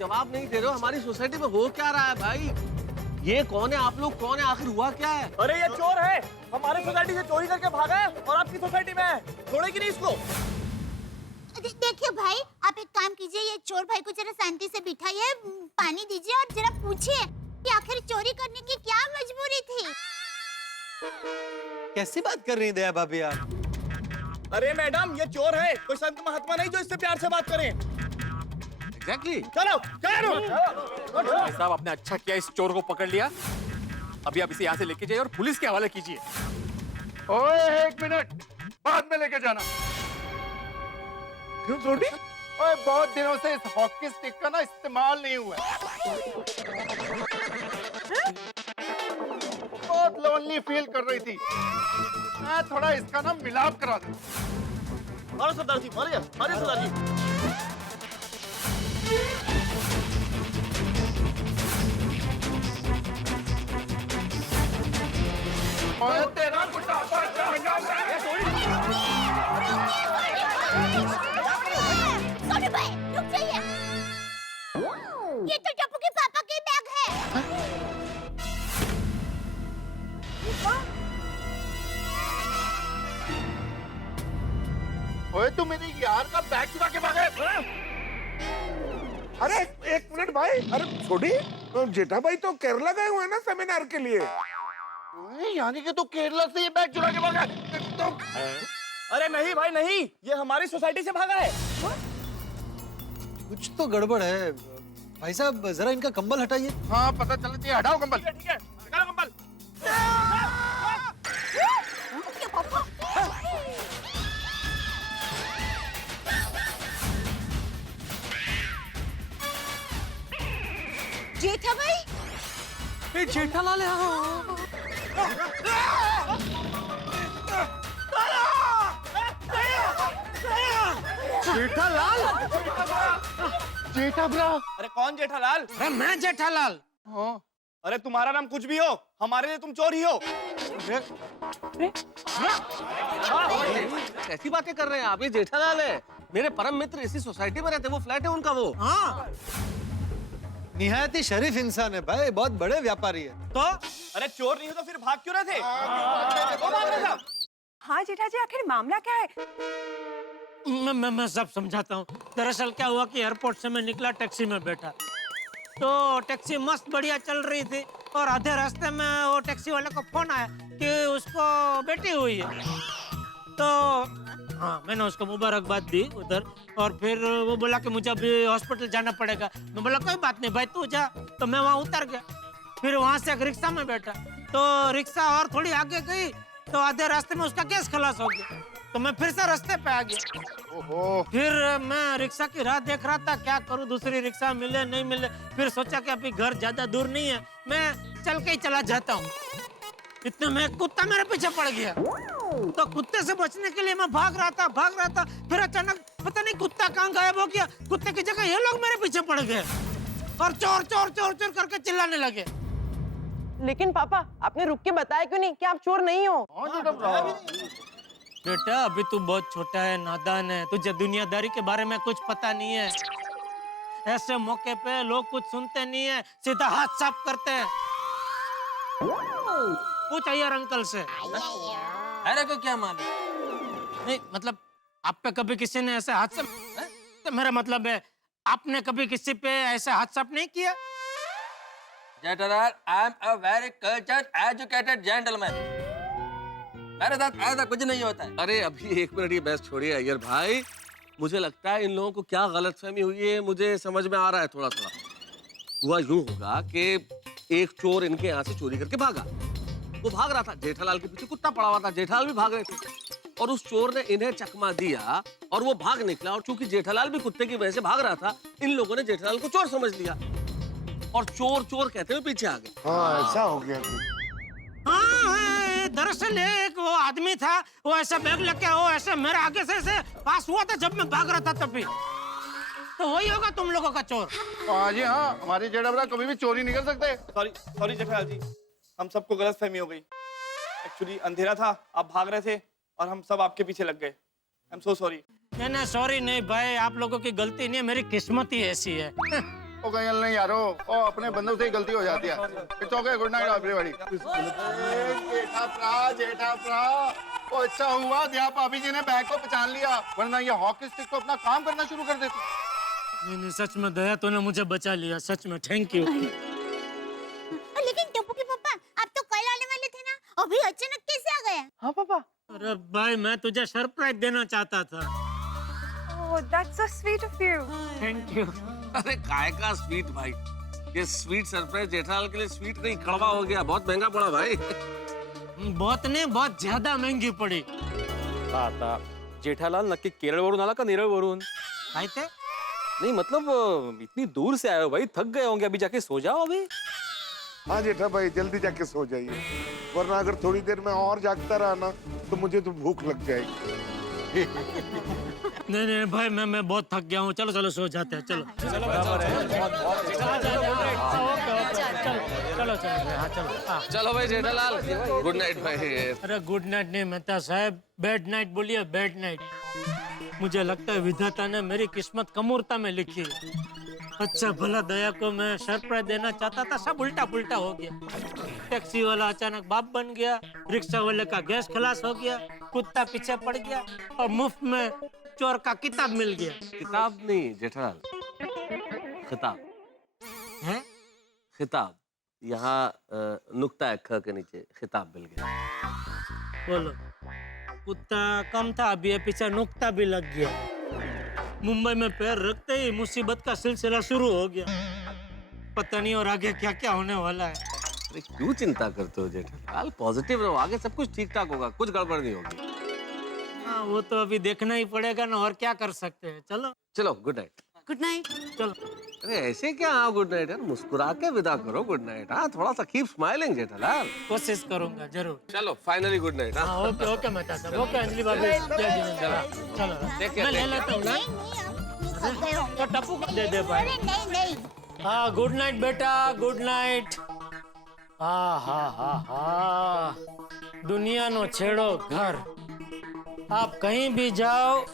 जवाब नहीं दे रहे हो। हमारी सोसाइटी में हो क्या रहा है भाई? ये कौन है? आप लोग कौन है? आखिर हुआ क्या है? अरे ये चोर है, हमारे सोसाइटी से चोरी करके भागा है और आपकी सोसाइटी में है। छोड़ेगी नहीं इसको। देखिए भाई, आप एक काम कीजिए, ये चोर भाई को जरा शांति से बिठाइए, पानी दीजिए और जरा पूछिए कि आखिर चोरी करने की क्या मजबूरी थी। कैसी बात कर रही हैं दया भाभी आप? अरे मैडम, ये चोर है, कोई संत महात्मा नहीं जो इससे प्यार से बात करें। एग्जैक्टली। चलो चलो। भाई साहब, आपने अच्छा किया इस चोर को पकड़ लिया। अभी आप इसे यहाँ से लेके जाइए और पुलिस के हवाले कीजिए। ओए 1 मिनट, बाद में लेके जाना। क्यों छोटी? ओए बहुत दिनों से इस हॉकी स्टिक का ना इस्तेमाल नहीं हुआ है। बहुत लोनली फील कर रही थी, मैं थोड़ा इसका ना मिलाप करा दूं। मारो सरदार जी, मारिए मारिए सरदार जी। ओए तेरा बुढ़ापा जाएगा। सोनू भाई रुक जाइए, ये तो टप्पू के पापा के बैग है। ओए तू मेरे यार का बैग चुरा के भागे। अरे एक मिनट भाई, अरे छोड़ी, जेठा भाई तो केरला गए हुए हैं ना सेमिनार के लिए। यानी कि तू केरला से ये बैग चुरा के भागा? तो अरे नहीं भाई नहीं, ये हमारी सोसाइटी से भागा है। कुछ तो गड़बड़ है भाई साहब, जरा इनका कंबल हटाइए। हाँ पता चल रही है, हटाओ कंबल। ठीक है, निकालो कंबल। जेठा भाई, जेठालाल है। जेठालाल? जेठा ब्रा। अरे कौन जेठालाल? अरे मैं जेठालाल। हाँ अरे तुम्हारा नाम कुछ भी हो, हमारे लिए तुम चोर ही हो। कैसी बातें कर रहे हैं आप? ये जेठालाल है, मेरे परम मित्र, इसी सोसाइटी में रहते हैं। वो फ्लैट है उनका वो। हाँ, निहायत ही शरीफ इंसान है भाई, बहुत बड़े व्यापारी है। तो अरे चोर नहीं हो तो फिर भाग क्यों रहे थे? वो भाग रहे थे। हाँ जेठा जी, आखिर मामला क्या है? मैं सब समझाता हूँ। दरअसल क्या हुआ कि एयरपोर्ट से मैं निकला, टैक्सी में बैठा, तो टैक्सी मस्त बढ़िया चल रही थी और आधे रास्ते में वो टैक्सी वाले को फोन आया कि उसको बेटी हुई है। तो हाँ, मैंने उसको मुबारकबाद दी उधर, और फिर वो बोला कि मुझे अभी हॉस्पिटल जाना पड़ेगा। मैं बोला कोई बात नहीं भाई, तू जा। तो मैं वहाँ उतर गया, फिर वहाँ से एक रिक्शा में बैठा, तो रिक्शा और थोड़ी आगे गई तो आधे रास्ते में उसका केस खलास हो गया। तो मैं फिर से रास्ते पे आ गया। ओहो। फिर मैं रिक्शा की राह देख रहा था, क्या करूं, दूसरी रिक्शा मिले नहीं मिले। फिर सोचा कि अभी घर ज्यादा दूर नहीं है, मैं चल के ही चला जाता हूँ। इतने में एक कुत्ता मेरे पीछे पड़ गया, तो कुत्ते से बचने के लिए मैं भाग रहा था। फिर अचानक पता नहीं कुत्ता कहाँ गायब हो गया। कुत्ते की जगह ये लोग मेरे पीछे पड़ गए और चोर चोर चोर चोर करके चिल्लाने लगे। लेकिन पापा, आपने रुक के बताया क्यों नहीं कि आप चोर नहीं हो? हाँ जेठा ब्रा। बेटा अभी तू बहुत छोटा है, नादान है, तुझे दुनियादारी के बारे में कुछ पता नहीं है। ऐसे मौके पे लोग कुछ सुनते नहीं है, सीधा हाथ साफ करते हैं। पूछ अय्यर अंकल से। अरे को क्या मालूम? नहीं मतलब आप पे कभी किसी ने ऐसे हाथ साफ, तो मेरा मतलब है आपने कभी किसी पे ऐसे हाथ साफ नहीं किया? Jethalal, I am a very cultured educated gentleman. मेरे साथ ऐसा कुछ नहीं होता है। अरे अभी एक मिनट, ये बहस छोड़िए अय्यर भाई। मुझे लगता है इन लोगों को क्या गलतफहमी हुई है, मुझे समझ में आ रहा है थोड़ा थोड़ा। हुआ यूं होगा कि एक चोर इनके यहाँ से चोरी करके भागा। वो भाग रहा था, जेठालाल के पीछे कुत्ता पड़ा हुआ था, जेठालाल भी भाग रहे थे, और उस चोर ने इन्हें चकमा दिया और वो भाग निकला। और चूंकि जेठालाल भी कुत्ते की वजह से भाग रहा था, इन लोगों ने जेठालाल को चोर समझ लिया और चोर चोर कहते हुए पीछे आ गए। हाँ ऐसा हो गया। हाँ, दरअसल एक वो आदमी था, वो ऐसा बैग लेके वो ऐसे मेरे आगे से ऐसे पास हुआ था जब मैं भाग रहा था तभी। तो वही होगा तुम लोगों का चोर। हाँ जी हाँ, हमारी जेठा ब्रा कभी भी चोरी नहीं कर सकते। सॉरी जेठालाल जी, हम सबको गलतफहमी हो गई। एक्चुअली अंधेरा था, आप भाग रहे थे और हम सब आपके पीछे लग गए। I am so sorry. नहीं सॉरी नहीं भाई, आप लोगों की गलती नहीं है, मेरी किस्मत ही ऐसी है। ओ कहीं नहीं यारो, ओ अपने बंदों से ही गलती हो जाती है। It's okay, good night everybody. Jetha प्रा ओ अच्छा हुआ दिया भाभी जी ने बैग को पहचान लिया, वरना ये हॉकी स्टिक तो अपना काम करना शुरू कर देती। नहीं नहीं, सच में दया तूने मुझे बचा लिया, सच में थैंक यू। लेकिन टप्पू के पापा, आप तो कल आने वाले थे ना, अभी अचानक कैसे आ गए? हाँ पापा। अरे भाई, मैं तुझे सरप्राइज देना चाहता था। Oh, that's so sweet of you. Thank you. अरे काय का स्वीट भाई, ये स्वीट सरप्राइज जेठालाल के लिए स्वीट नहीं कड़वा हो गया, बहुत महंगा पड़ा भाई। बहुत ने बहुत ज्यादा महंगी पड़ी। आता जेठालाल नक्की केरळवरून आला का नेरळवरून? काय ते? नहीं मतलब इतनी दूर से आए हो भाई, थक गए होंगे, अभी जाके सो जाओ अभी। हाँ जेठा भाई, जल्दी जाके सो जाइए, वरना अगर थोड़ी देर में और जागता रहा ना तो मुझे तो भूख लग जाएगी। नहीं नहीं भाई, मैं बहुत थक गया हूँ, चलो चलो सो जाते हैं, चलो चलो चलो। चलो भाई जेठालाल, गुड नाइट भाई। अरे गुड नाइट नहीं मेहता साहब, बैड नाइट बोलिए, बैड नाइट। मुझे लगता है विधाता ने मेरी किस्मत कमूरता में लिखी है। अच्छा भला दया को मैं सरप्राइज देना चाहता था, सब उल्टा पुल्टा हो गया। टैक्सी वाला अचानक बाप बन गया, रिक्शा वाले का गैस खलास हो गया, कुत्ता पीछे पड़ गया और मुफ्त में चोर का किताब मिल गया। किताब नहीं जेठालाल, खिताब है? खिताब, यहाँ नुक्ता है ख के नीचे, खिताब मिल गया। बोलो, कुत्ता कम था, अभी पीछे नुक्ता भी लग गया। मुंबई में पैर रखते ही मुसीबत का सिलसिला शुरू हो गया। पता नहीं और आगे क्या क्या होने वाला है। अरे क्यों चिंता करते हो जेठालाल, पॉजिटिव रहो, आगे सब कुछ ठीक ठाक होगा, कुछ गड़बड़ नहीं होगी। हाँ, वो तो अभी देखना ही पड़ेगा ना, और क्या कर सकते हैं। चलो चलो गुड नाइट। Good night. चलो। अरे ऐसे क्या हाँ गुड नाइट यार, मुस्कुरा के विदा करो गुड नाइट। हाँ थोड़ा सा कीप स्माइलिंग जेठालाल। कोशिश करूंगा जरूर। चलो फाइनली गुड नाइट। हाँ ओके ओके मेहता साहब, ओके अंजलि भाभी, जय जिनेंद्र। चलो मैं ले लेता हूँ ना, थक गए होंगे। तो टप्पू को दे दे भाई। अरे नहीं नहीं, हाँ गुड नाइट बेटा, गुड नाइट। हाँ हाँ हाँ हाँ, दुनिया नो छेड़ो घर, आप कहीं भी जाओ,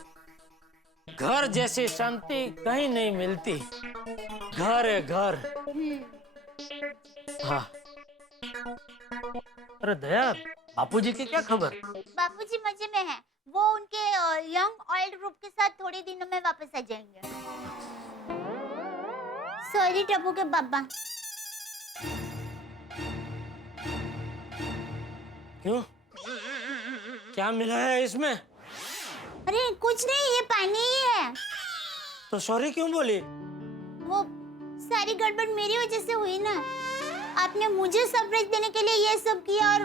घर जैसी शांति कहीं नहीं मिलती। घर है घर। हाँ। अरे दया, बापूजी की क्या खबर? बापूजी मजे में है, वो उनके यंग ऑयल ग्रुप के साथ थोड़े दिनों में वापस आ जाएंगे। सॉरी टप्पू के पापा। क्यों? क्या मिला है इसमें? अरे कुछ नहीं, ये पानी ही है। तो सॉरी क्यों बोली? वो सारी गड़बड़ मेरी वजह से हुई ना, आपने मुझे सरप्राइज देने के लिए ये सब किया और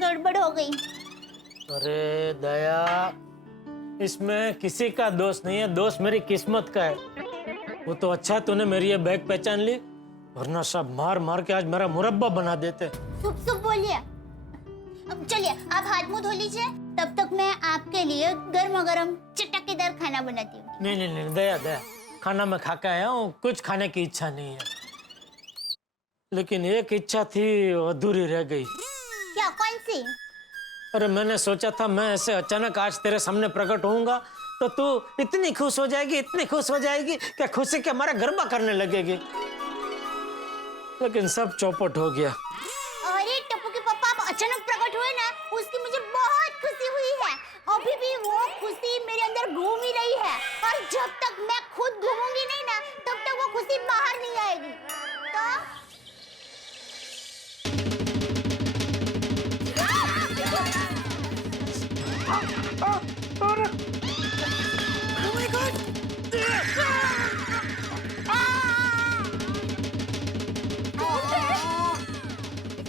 गड़बड़ हो गई। अरे दया, इसमें किसी का दोष नहीं है, दोष मेरी किस्मत का है। वो तो अच्छा तूने मेरी ये बैग पहचान ली, वरना सब मार मार के आज मेरा मुरब्बा बना देते। सुप सुप बोलिए। अब चलिए आप हाथ मुंह धो लीजिए, तब तक मैं आपके लिए गर्मा गर्म चटकेदार खाना बनाती हूँ। नहीं नहीं नहीं दया दया, खाना मैं खा के आया हूँ, कुछ खाने की इच्छा नहीं है। लेकिन एक इच्छा थी, अधूरी रह गई। क्या, कौन सी? अरे मैंने सोचा था मैं ऐसे अचानक आज तेरे सामने प्रकट होऊंगा तो तू इतनी खुश हो जाएगी, इतनी खुश हो जाएगी कि खुशी के हमारा गरबा करने लगेगी। लेकिन सब चौपट हो गया। अरे टप्पू के पापा, आप अचानक प्रकट हुए ना, उसकी मुझे बहुत खुशी हुई है। अभी भी वो खुशी मेरे अंदर घूम ही रही है, और जब तक मैं खुद घूमूंगी नहीं ना, तब तक वो खुशी बाहर नहीं आएगी। तो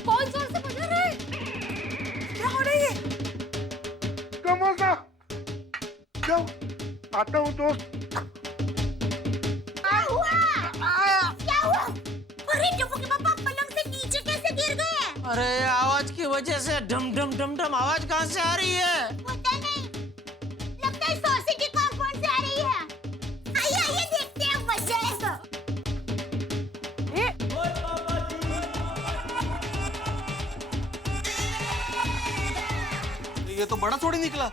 कौन जोर से बजा रहा है? क्या हो रही है? कमोसा, जाओ, आता हूँ दोस्त। क्या हुआ? क्या हुआ? अरे टप्पू के पापा पलंग से नीचे कैसे गिर गए? अरे आवाज की वजह से डम डम डम डम आवाज कहाँ से आ रही है? पता नहीं, लगता है सोसाइटी कंपाउंड से आ रही है। आइए आइए देखते हैं वजह है तो। ये तो बड़ा थोड़ी निकला।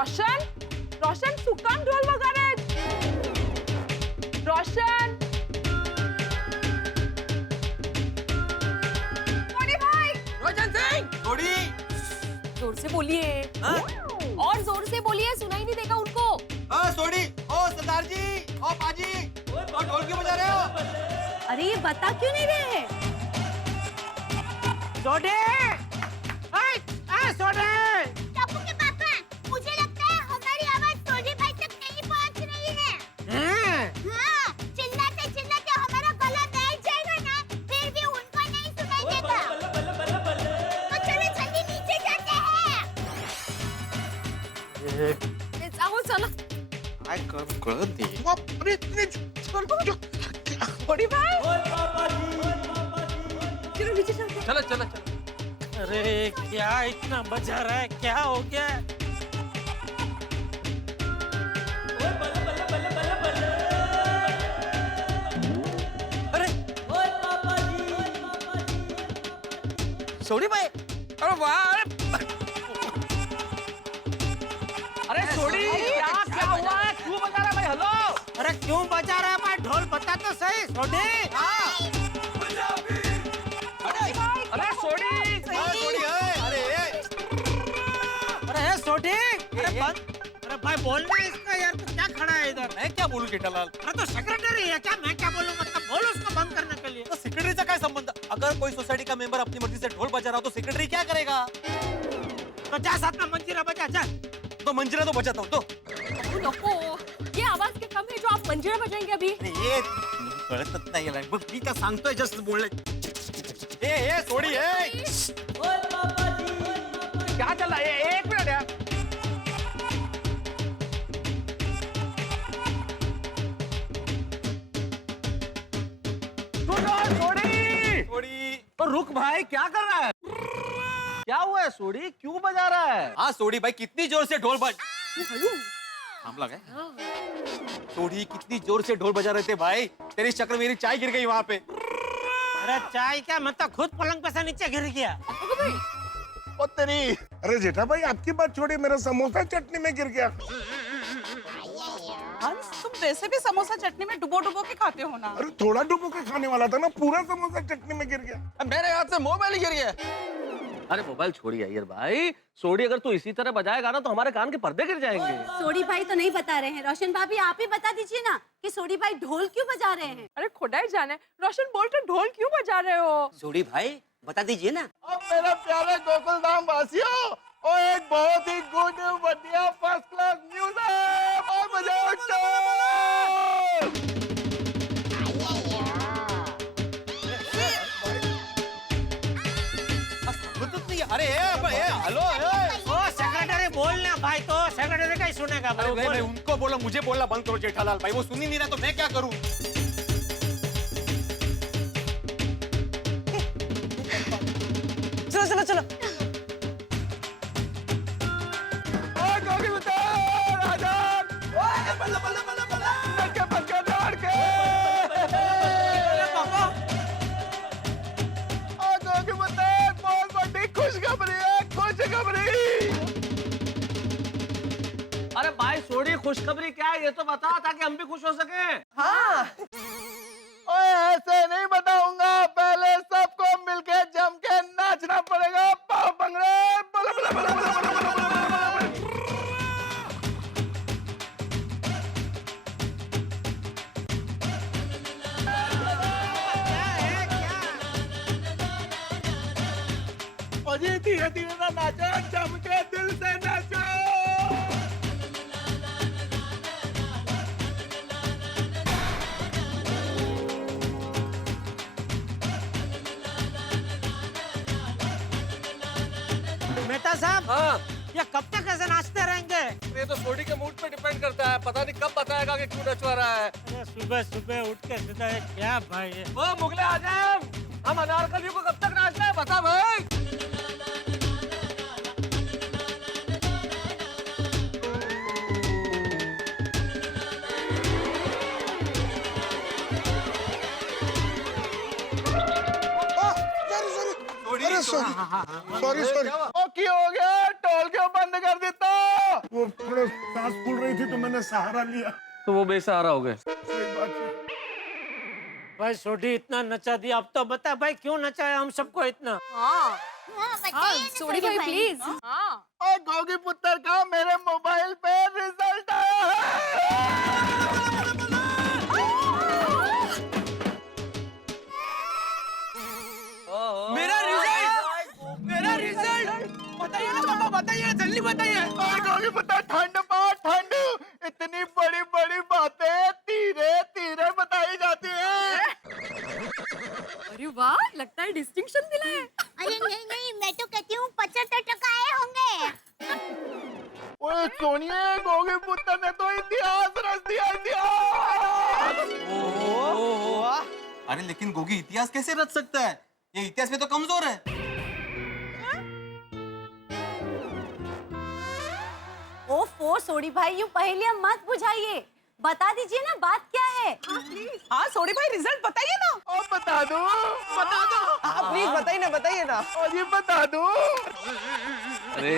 रोशन रोशन सुकाम ढोल वगाड़े रोशन सोनी भाई रोशन सिंह थोड़ी जोर से बोलिए और जोर से बोलिए सुनाई नहीं देगा उनको सोडी ओ सरदार जी ओ पाजी ओ ढोल क्यों बजा रहे हो? अरे ये बता क्यों नहीं रहे हैं सोडे सोडे टप्पू के पापा, मुझे लगता है हमारी आवाज सोडी भाई तक नहीं पहुंच रही है। हाँ, चिल्लाते चिल्लाते हमारा गला बैठ जाएगा ना, फिर भी उनको नहीं सुनाई देगा। तो चलो जल्दी नीचे जाते हैं। जाओ चलो काय कळत नाही सोनी भाई चलो नीचे चलते चलो चलो चलो अरे क्या इतना बजा रहा है, क्या हो गया? सोडी भाई अरे वाह अरे सोडी क्या हुआ है क्यों बजा रहा है भाई हेलो अरे क्यों बजा रहा है भाई? ढोल बता तो सही सोडे। अरे सोडी अरे सोडे, अरे बंद, अरे भाई बोलना इसका यार, तू क्या खड़ा है इधर? मैं क्या बोलू जेठालाल अरे तो सेक्रेटरी है क्या? मैं क्या बोलूं? मतलब बोल उसको बंद करने के लिए। तो सेक्रेटरीचा काय संबंध अगर कोई सोसाइटी का मेंबर अपनी मर्जी से ढोल बजा रहा हो तो सेक्रेटरी क्या करेगा तो जा साथ में मंजीरा बजा जा। तो मंजिरा तो बजाता हूँ तो नको ये आवाज के कम है जो आप मंजीरा बजाएंगे अभी ये कळतच नाही याला बघ मी का सांगतोय जस्ट बोलले ए सोडी ए क्या चल रहा है एक मिनट यार सोडी तो रुक भाई, क्या कर रहा है? क्या हुआ है सोडी, क्यों बजा रहा है? हाँ सोडी भाई कितनी जोर से ढोल बज थांबला काय सोडी कितनी जोर से ढोल बजा रहे थे भाई तेरी चक्कर मेरी चाय गिर गई वहां पे अरे चाय क्या, मैं तो खुद पलंग पे से नीचे गिर गया। ओ तेरी, अरे जेठा भाई आपकी बात छोड़िए, मेरा समोसा चटनी में गिर गया। हंस तुम वैसे भी समोसा चटनी में डुबो डुबो के खाते हो ना अरे थोड़ा डुबो के खाने वाला था ना, पूरा समोसा चटनी में गिर गया। मेरे हाथ से मोबाइल गिर गया अरे मोबाइल छोड़िए अय्यर भाई, सोडी अगर तू इसी तरह बजाएगा ना तो हमारे कान के पर्दे गिर जाएंगे। सोडी भाई तो नहीं बता रहे हैं, रोशन भाभी आप ही बता दीजिए ना कि सोडी भाई ढोल क्यों बजा रहे हैं। अरे खुदा ही जाने रोशन बोल तो ढोल क्यों बजा रहे हो सोडी भाई बता दीजिए ना मेरा प्यारे गोकुल धाम वासियों और एक बहुत ही गुड बढ़िया फर्स्ट क्लास न्यूज़ है और बजाओ ढोल। अरे हेलो ओ सेक्रेटरी बोलना भाई, तो सेक्रेटरी का ही सुनेगा भाई। अरे मैं उनको बोला मुझे बोलना बंद करो जेठालाल भाई वो सुन ही नहीं रहा तो मैं क्या करूं चलो चलो चलो अरे भाई सोडी, खुशखबरी क्या है ये तो बता ताकि हम भी खुश हो सके। हाँ ओए ऐसे नहीं बताऊंगा, पहले सबको मिलके जम के नाचना पड़ेगा। पाव पंगड़े बला बला बला बला बला बला बला बला। अजी धीरे धीरे ना नाचो, जम के दिल से नाचो। मेहता साहब, हाँ, ये कब तक ऐसे नाचते रहेंगे? ये तो सोडी के मूड पे डिपेंड करता है, पता नहीं कब बताएगा कि क्यों नचवा रहा है। अरे सुबह सुबह उठ के सीधा ये क्या भाई है? ओ मुगले आजम, हम अनारकली को कब तक नाचना है बता भाई। Sorry sorry. ओ की हो गया, टोल क्यों बंद कर देता? वो थोड़ा सांस फूल रही थी तो मैंने सहारा लिया। तो वो बेसहारा हो गए। सही बात है। भाई सोडी इतना नचा दिया, अब तो बता भाई क्यों नचाया हम सबको इतना? हाँ बताइए हाँ ना सोडी भाई प्लीज। हाँ और गोगी पुत्र का मेरे मोबाइल पे रिजल्ट आया है। मेरा रिजल्ट बताइए ना पापा, बताइए जल्दी बताइए। और गोगी पुत्र ठंड बहुत ठंड, इतनी बड़ी बड़ी बातें धीरे धीरे बताई जाती हैं। अरे वाह, लगता है डिस्टिंक्शन मिला है। अरे नहीं नहीं, मैं तो कहती हूँ 75% आए होंगे। ओए सोनिए, गोगी पुत्र ने तो इतिहास रच दिया, इतिहास। अरे लेकिन गोगी इतिहास कैसे रच सकता है? ये इतिहास में तो कमजोर है। ओफो सोडी भाई, यूं पहेलियां मत बुझाइए, बता दीजिए ना बात क्या है। हाँ सोडी भाई रिजल्ट बताइए ना। और बता दो, बता दो। प्लीज बताइए ना। और ये बता दो, अरे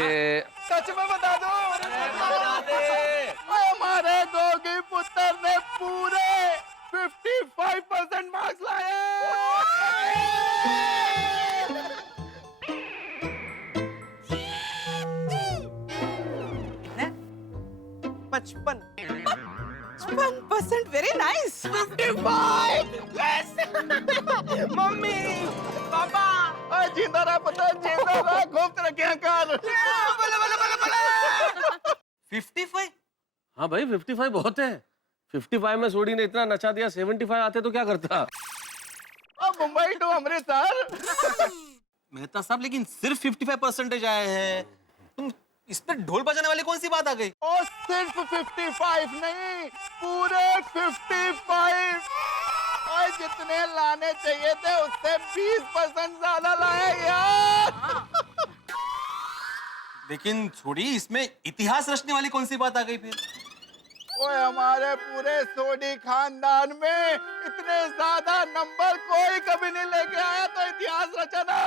सच में बता दो। हमारे गोगी पुत्र ने पूरे 55% मार्क्स लाए। 55% वेरी नाइस। 55 मम्मी पापा ओए जिंदा रहा पुत्र, जिंदा रहा, खूब तरक्कियां कर। 55? हाँ भाई 55 बहुत है। 55 में सोडी ने इतना नचा दिया, 75 आते तो क्या करता? अब मुंबई टू अमृतसर। मेहता साहब लेकिन सिर्फ 55% आए हैं। तुम इस पर ढोल बजाने वाली कौन सी बात आ गई? और सिर्फ 55 नहीं, पूरे 55। और जितने लाने चाहिए थे उससे 20% ज्यादा लाए यार। लेकिन छोड़ी, इसमें इतिहास रचने वाली कौन सी बात आ गई फिर? ओए हमारे पूरे सोडी खानदान में इतने ज्यादा नंबर कोई कभी नहीं लेके आया, तो इतिहास रचा ना।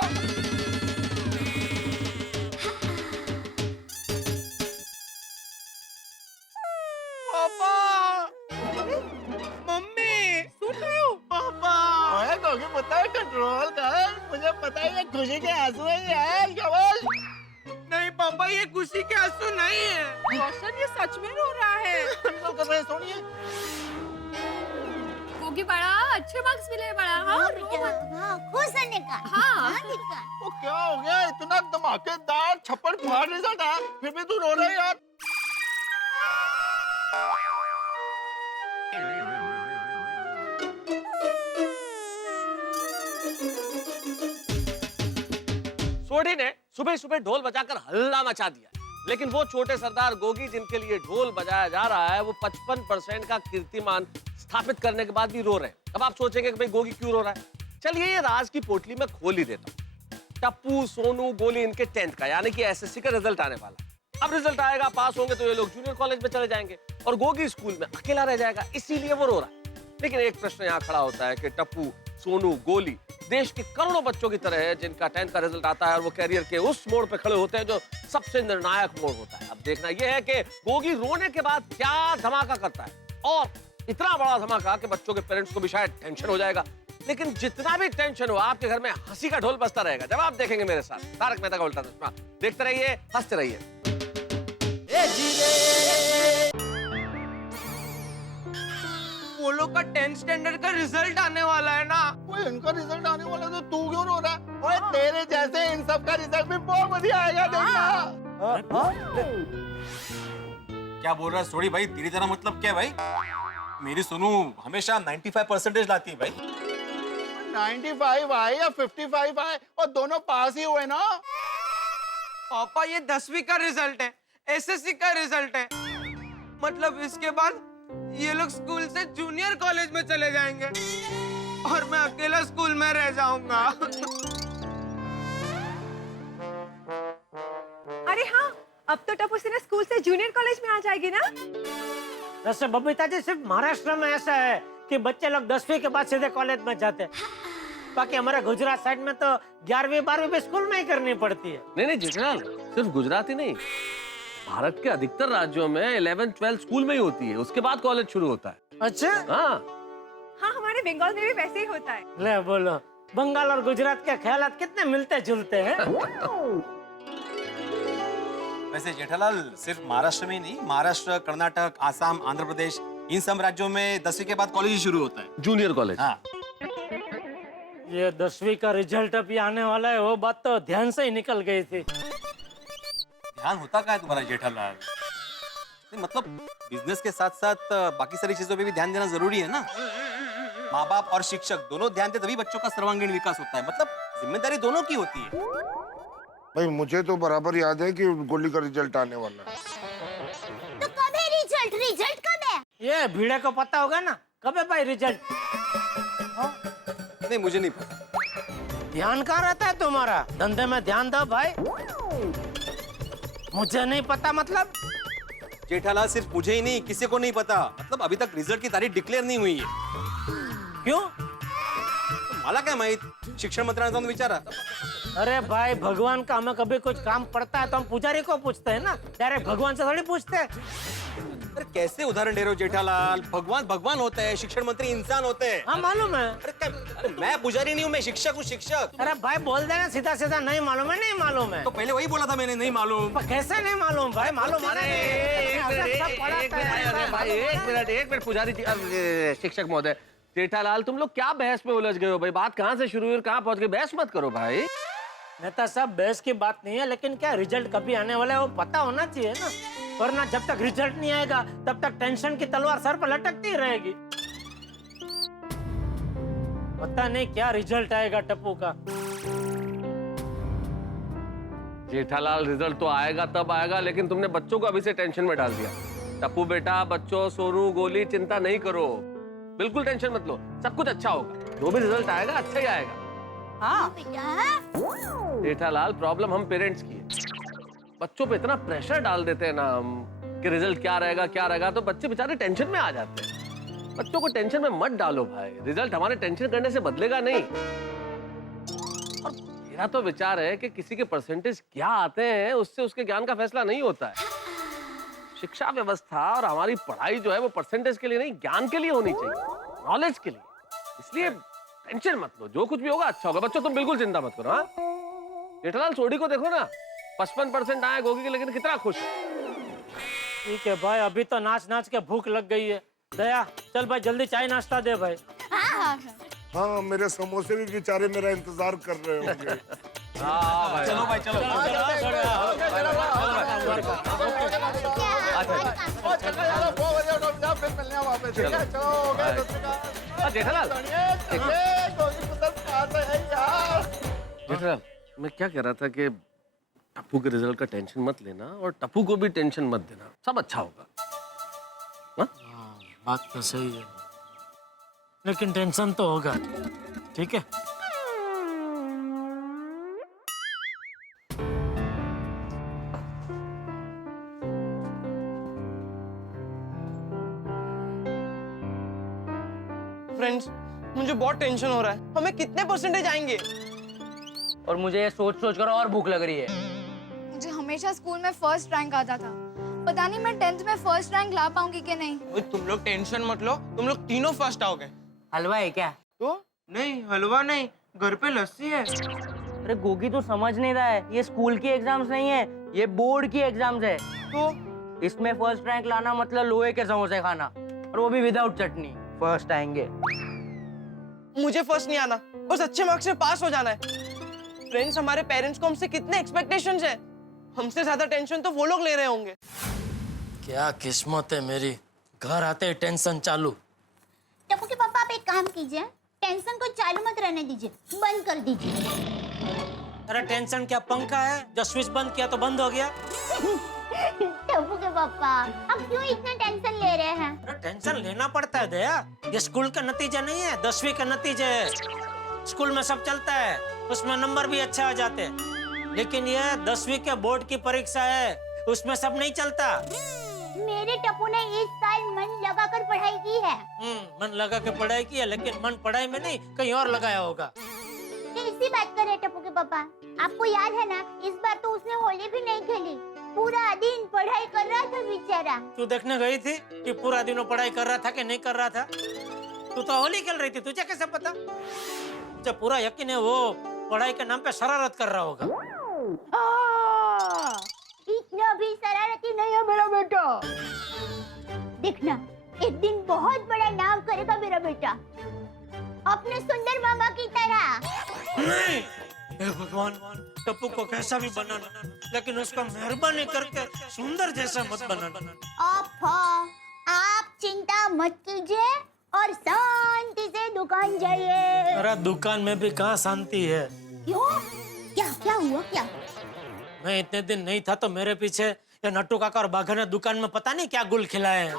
पापा, मम्मी सुन रहे हो? पापा। ओए गोगी पुत्र कंट्रोल कर, मुझे पता है ये खुशी के आंसू हैं यार। शाबाश। नहीं पापा, ये खुशी के आंसू नहीं है। रोशन ये सच में रो रहा है। कंट्रोल कर रहे हैं सोनिए। गोगी बड़ा अच्छे मार्क्स मिले बड़ा। हाँ रो मत। हाँ, खुश होने का। हाँ। दिक्कत। वो क्या हो गया, इतना धमाकेदार छप्पड़ फाड़ रिजल्ट आया, फिर भी तू रो रहा है यार। सोडी ने सुबह सुबह ढोल बजाकर हल्ला मचा दिया, लेकिन वो छोटे सरदार गोगी जिनके लिए ढोल बजाया जा रहा है, वो 55% का कीर्तिमान स्थापित करने के बाद भी रो रहे हैं। अब आप सोचेंगे कि भाई गोगी क्यों रो रहा है? चलिए ये राज की पोटली में खोल ही देता हूँ। टप्पू, सोनू, गोली इनके 10th का यानी कि एसएससी का रिजल्ट आने वाला। अब रिजल्ट आएगा, पास होंगे तो ये लोग जूनियर कॉलेज में चले जाएंगे और गोगी स्कूल में अकेला रह जाएगा, इसीलिए वो रो रहा है। लेकिन एक प्रश्न यहाँ खड़ा होता है कि टप्पू, सोनू, गोली देश के करोड़ों बच्चों की तरह है जिनका 10th का रिजल्ट आता है और वो कैरियर के उस मोड़ पे खड़े होते हैं जो सबसे निर्णायक मोड़ होता है। अब देखना यह है कि गोगी रोने के बाद क्या धमाका करता है, और इतना बड़ा धमाका कि बच्चों के पेरेंट्स को भी शायद टेंशन हो जाएगा। लेकिन जितना भी टेंशन हो, आपके घर में हंसी का ढोल बजता रहेगा जब आप देखेंगे मेरे साथ तारक मेहता का उल्टा चश्मा। देखते रहिए, हंसते रहिए। वो लोग का 10th स्टैंडर्ड का रिजल्ट आने वाला है ना। ओए इनका रिजल्ट आने वाला तो तू क्यों रो रहा है? ओए तेरे जैसे इन सब का रिजल्ट भी बहुत बढ़िया आएगा, देखना। क्या बोल रहा है सोडी भाई? तेरी तरह मतलब क्या है भाई? मेरी सोनू हमेशा 95% लाती है भाई। 95 आए या 55 आए, और दोनों पास ही हुए ना। पापा ये 10वीं का रिजल्ट है, एसएससी का रिजल्ट है, मतलब इसके बाद ये लोग स्कूल से जूनियर कॉलेज में चले जाएंगे और मैं अकेला स्कूल में रह जाऊंगा। अरे हाँ, अब तो टप्पू सिन्हा स्कूल से जूनियर कॉलेज में आ जाएगी ना। वैसे बबीता जी सिर्फ महाराष्ट्र में ऐसा है कि बच्चे लोग 10वीं के बाद सीधे कॉलेज में जाते हैं, बाकी हमारा गुजरात साइड में तो 11वीं 12वीं भी स्कूल में ही करनी पड़ती है। नहीं नहीं जेठालाल, सिर्फ गुजराती नहीं, भारत के अधिकतर राज्यों में 11th-12th स्कूल में ही होती है, उसके बाद कॉलेज शुरू होता है। अच्छा हाँ हाँ, हमारे बंगाल में भी वैसे ही होता है। ले बोलो, बंगाल और गुजरात के ख्यालात कितने मिलते जुलते हैं। वैसे जेठालाल सिर्फ महाराष्ट्र में ही नहीं, महाराष्ट्र, कर्नाटक, आसाम, आंध्र प्रदेश, इन सब राज्यों में 10वीं के बाद कॉलेज शुरू होता है। Junior college. हाँ। ये 10वीं का रिजल्ट अभी आने वाला है, वो बात तो ध्यान से ही निकल गई थी। ध्यान होता क्या है तुम्हारा जेठालाल? नहीं, मतलब बिजनेस के साथ साथ बाकी सारी चीजों पे भी ध्यान देना जरूरी है ना। माँ बाप और शिक्षक दोनों ध्यान दे तभी बच्चों का सर्वांगीण विकास होता है। मतलब जिम्मेदारी दोनों की होती है। भाई मुझे तो बराबर याद है कि गोली का रिजल्ट आने वाला है। तो कब है रिजल्ट? रिजल्ट कब है? ये भीड़े को पता होगा ना कब है भाई रिजल्ट? नहीं, मुझे नहीं पता। ध्यान कहाँ रहता है तुम्हारा? धंधे में ध्यान दो भाई। मुझे नहीं पता मतलब? जेठालाल सिर्फ मुझे ही नहीं, किसी को नहीं पता। मतलब अभी तक रिजल्ट की तारीख डिक्लेयर नहीं हुई है। क्यों? मला काय माहित, शिक्षण मंत्र्यांना जाऊन विचारा। अरे भाई, भगवान का हमें कभी कुछ काम पड़ता है तो हम पुजारी को पूछते हैं ना, डायरेक्ट भगवान से थोड़ी पूछते हैं। अरे कैसे उदाहरण दे रहे हो जेठालाल? भगवान भगवान होते हैं, शिक्षण मंत्री इंसान होते हैं। हाँ मालूम है। अरे मैं पुजारी नहीं हूँ, मैं शिक्षक हूँ, शिक्षक। अरे भाई बोल देना सीधा सीधा, नहीं मालूम है, नहीं मालूम है। तो पहले वही बोला था मैंने, नहीं मालूम। पर कैसे नहीं मालूम भाई? मालूम है ना? एक मिनट पुजारी जी, शिक्षक महोदय, जेठालाल तुम लोग क्या बहस में उलझ गए हो भाई? बात कहाँ से शुरू हुई और कहाँ पहुँच गई? बहस मत करो भाई। नेता साहब, बहस की बात नहीं है, लेकिन क्या रिजल्ट कभी आने वाला है वो पता होना चाहिए ना, वरना जब तक रिजल्ट नहीं आएगा तब तक टेंशन की तलवार सर पर लटकती रहेगी। पता नहीं क्या रिजल्ट आएगा टप्पू का। जेठालाल रिजल्ट तो आएगा तब आएगा, लेकिन तुमने बच्चों को अभी से टेंशन में डाल दिया। टप्पू बेटा, बच्चों, सोनू, गोली, चिंता नहीं करो, बिल्कुल टेंशन मत लो, सब कुछ अच्छा होगा। जो भी रिजल्ट आएगा अच्छा ही आएगा। हाँ बेटा जेठालाल, प्रॉब्लम हम पेरेंट्स की है। बच्चों पे इतना प्रेशर डाल देते हैं ना हम कि रिजल्ट क्या रहेगा, तो बच्चे बेचारे टेंशन में आ जाते हैं। बच्चों को टेंशन में मत डालो भाई, रिजल्ट हमारे टेंशन करने से बदलेगा नहीं। और मेरा तो विचार है कि किसी के परसेंटेज क्या आते हैं उससे उसके ज्ञान का फैसला नहीं होता है। शिक्षा व्यवस्था और हमारी पढ़ाई जो है वो परसेंटेज के लिए नहीं, ज्ञान के लिए होनी चाहिए, नॉलेज के लिए। इसलिए टेंशन मत लो, जो कुछ भी होगा अच्छा होगा। बच्चों तुम बिल्कुल चिंता मत करो। हाँ जेठालाल, सोडी को देखो ना, 55% आए गोगी के, लेकिन कितना खुश है। ठीक है भाई, अभी तो नाच नाच के भूख लग गई है। दया, चल भाई जल्दी चाय नाश्ता दे भाई। हाँ, मेरे समोसे भी बेचारे मेरा इंतजार कर रहे होंगे। चलो भाई, चलो। जेठालाल, जेठालाल, मैं क्या कह रहा था कि टप्पू के रिजल्ट का टेंशन मत लेना और टप्पू को भी टेंशन मत देना, सब अच्छा होगा। हाँ? बात तो सही है, लेकिन टेंशन तो होगा। ठीक है। फ्रेंड्स, मुझे बहुत टेंशन हो रहा है। हमें कितने परसेंटेज आएंगे? और मुझे ये सोच सोच कर और भूख लग रही है। मुझे हमेशा स्कूल में फर्स्ट रैंक आता था, पता नहीं मैं 10th में फर्स्ट रैंक ला पाऊंगी कि नहीं। तुम लोग टेंशन मत लो, तुम लोग तीनों फर्स्ट आओगे। हलवा है क्या? तो नहीं, हलवा नहीं, घर पे लस्सी है। अरे गोगी तो समझ नहीं रहा है, ये स्कूल की एग्जाम्स नहीं है, ये बोर्ड की एग्जाम्स है। तो इसमें फर्स्ट रैंक लाना मतलब लोहे के समोसे खाना, और वो भी विदाउट चटनी। फर्स्ट आएंगे। मुझे फर्स्ट नहीं आना, बस अच्छे मार्क्स से पास हो जाना है। फ्रेंड्स, हमारे पेरेंट्स को हमसे कितने एक्सपेक्टेशंस है, हमसे ज्यादा टेंशन तो वो लोग ले रहे होंगे। क्या किस्मत है मेरी, घर आते ही टेंशन चालू। टप्पू के पापा, आप एक काम कीजिए, टेंशन को चालू मत रहने दीजिए, बंद कर दीजिए। अरे टेंशन क्या पंखा है, जो स्विच बंद किया तो बंद हो गया? टप्पू के पापा, आप क्यों इतना टेंशन ले रहे हैं? अरे टेंशन लेना पड़ता है दया, ये स्कूल का नतीजा नहीं है, 10वीं का नतीजा है। स्कूल में सब चलता है, उसमें नंबर भी अच्छे आ जाते हैं, लेकिन ये 10वीं के बोर्ड की परीक्षा है, उसमें सब नहीं चलता। मेरे टप्पू ने इस साल मन लगाकर पढ़ाई की है। मन लगा के पढ़ाई की है, लेकिन मन पढ़ाई में नहीं कहीं और लगाया होगा। इसी बात कर रहे टप्पू के पापा, आपको याद है ना, इस बार तो उसने होली भी नहीं खेली। पूरा दिन पढ़ाई कर रहा था बेचारा। तू देखने गई थी कि पूरा दिन वो पढ़ाई कर रहा था कि नहीं कर रहा था? तू तो होली खेल रही थी, तुझे कैसे पता? मुझे पूरा यकीन है वो पढ़ाई के नाम पे शरारत कर रहा होगा। इतना भी शरारती नहीं है मेरा बेटा। देखना, एक दिन बहुत बड़ा नाम करेगा मेरा बेटा, अपने सुंदर मामा की तरह। नहीं, हे भगवान, टप्पू को कैसा भी बनाना, लेकिन उसको मेहरबानी करके सुंदर जैसा मत बनाना। आप चिंता मत कीजिए और शांति से दुकान जाइए। अरे दुकान में भी कहाँ शांति है? क्यों? क्या हुआ क्या? मैं इतने दिन नहीं था तो मेरे पीछे ये नट्टू काका और बाघा ने दुकान में पता नहीं क्या गुल खिलाए हैं।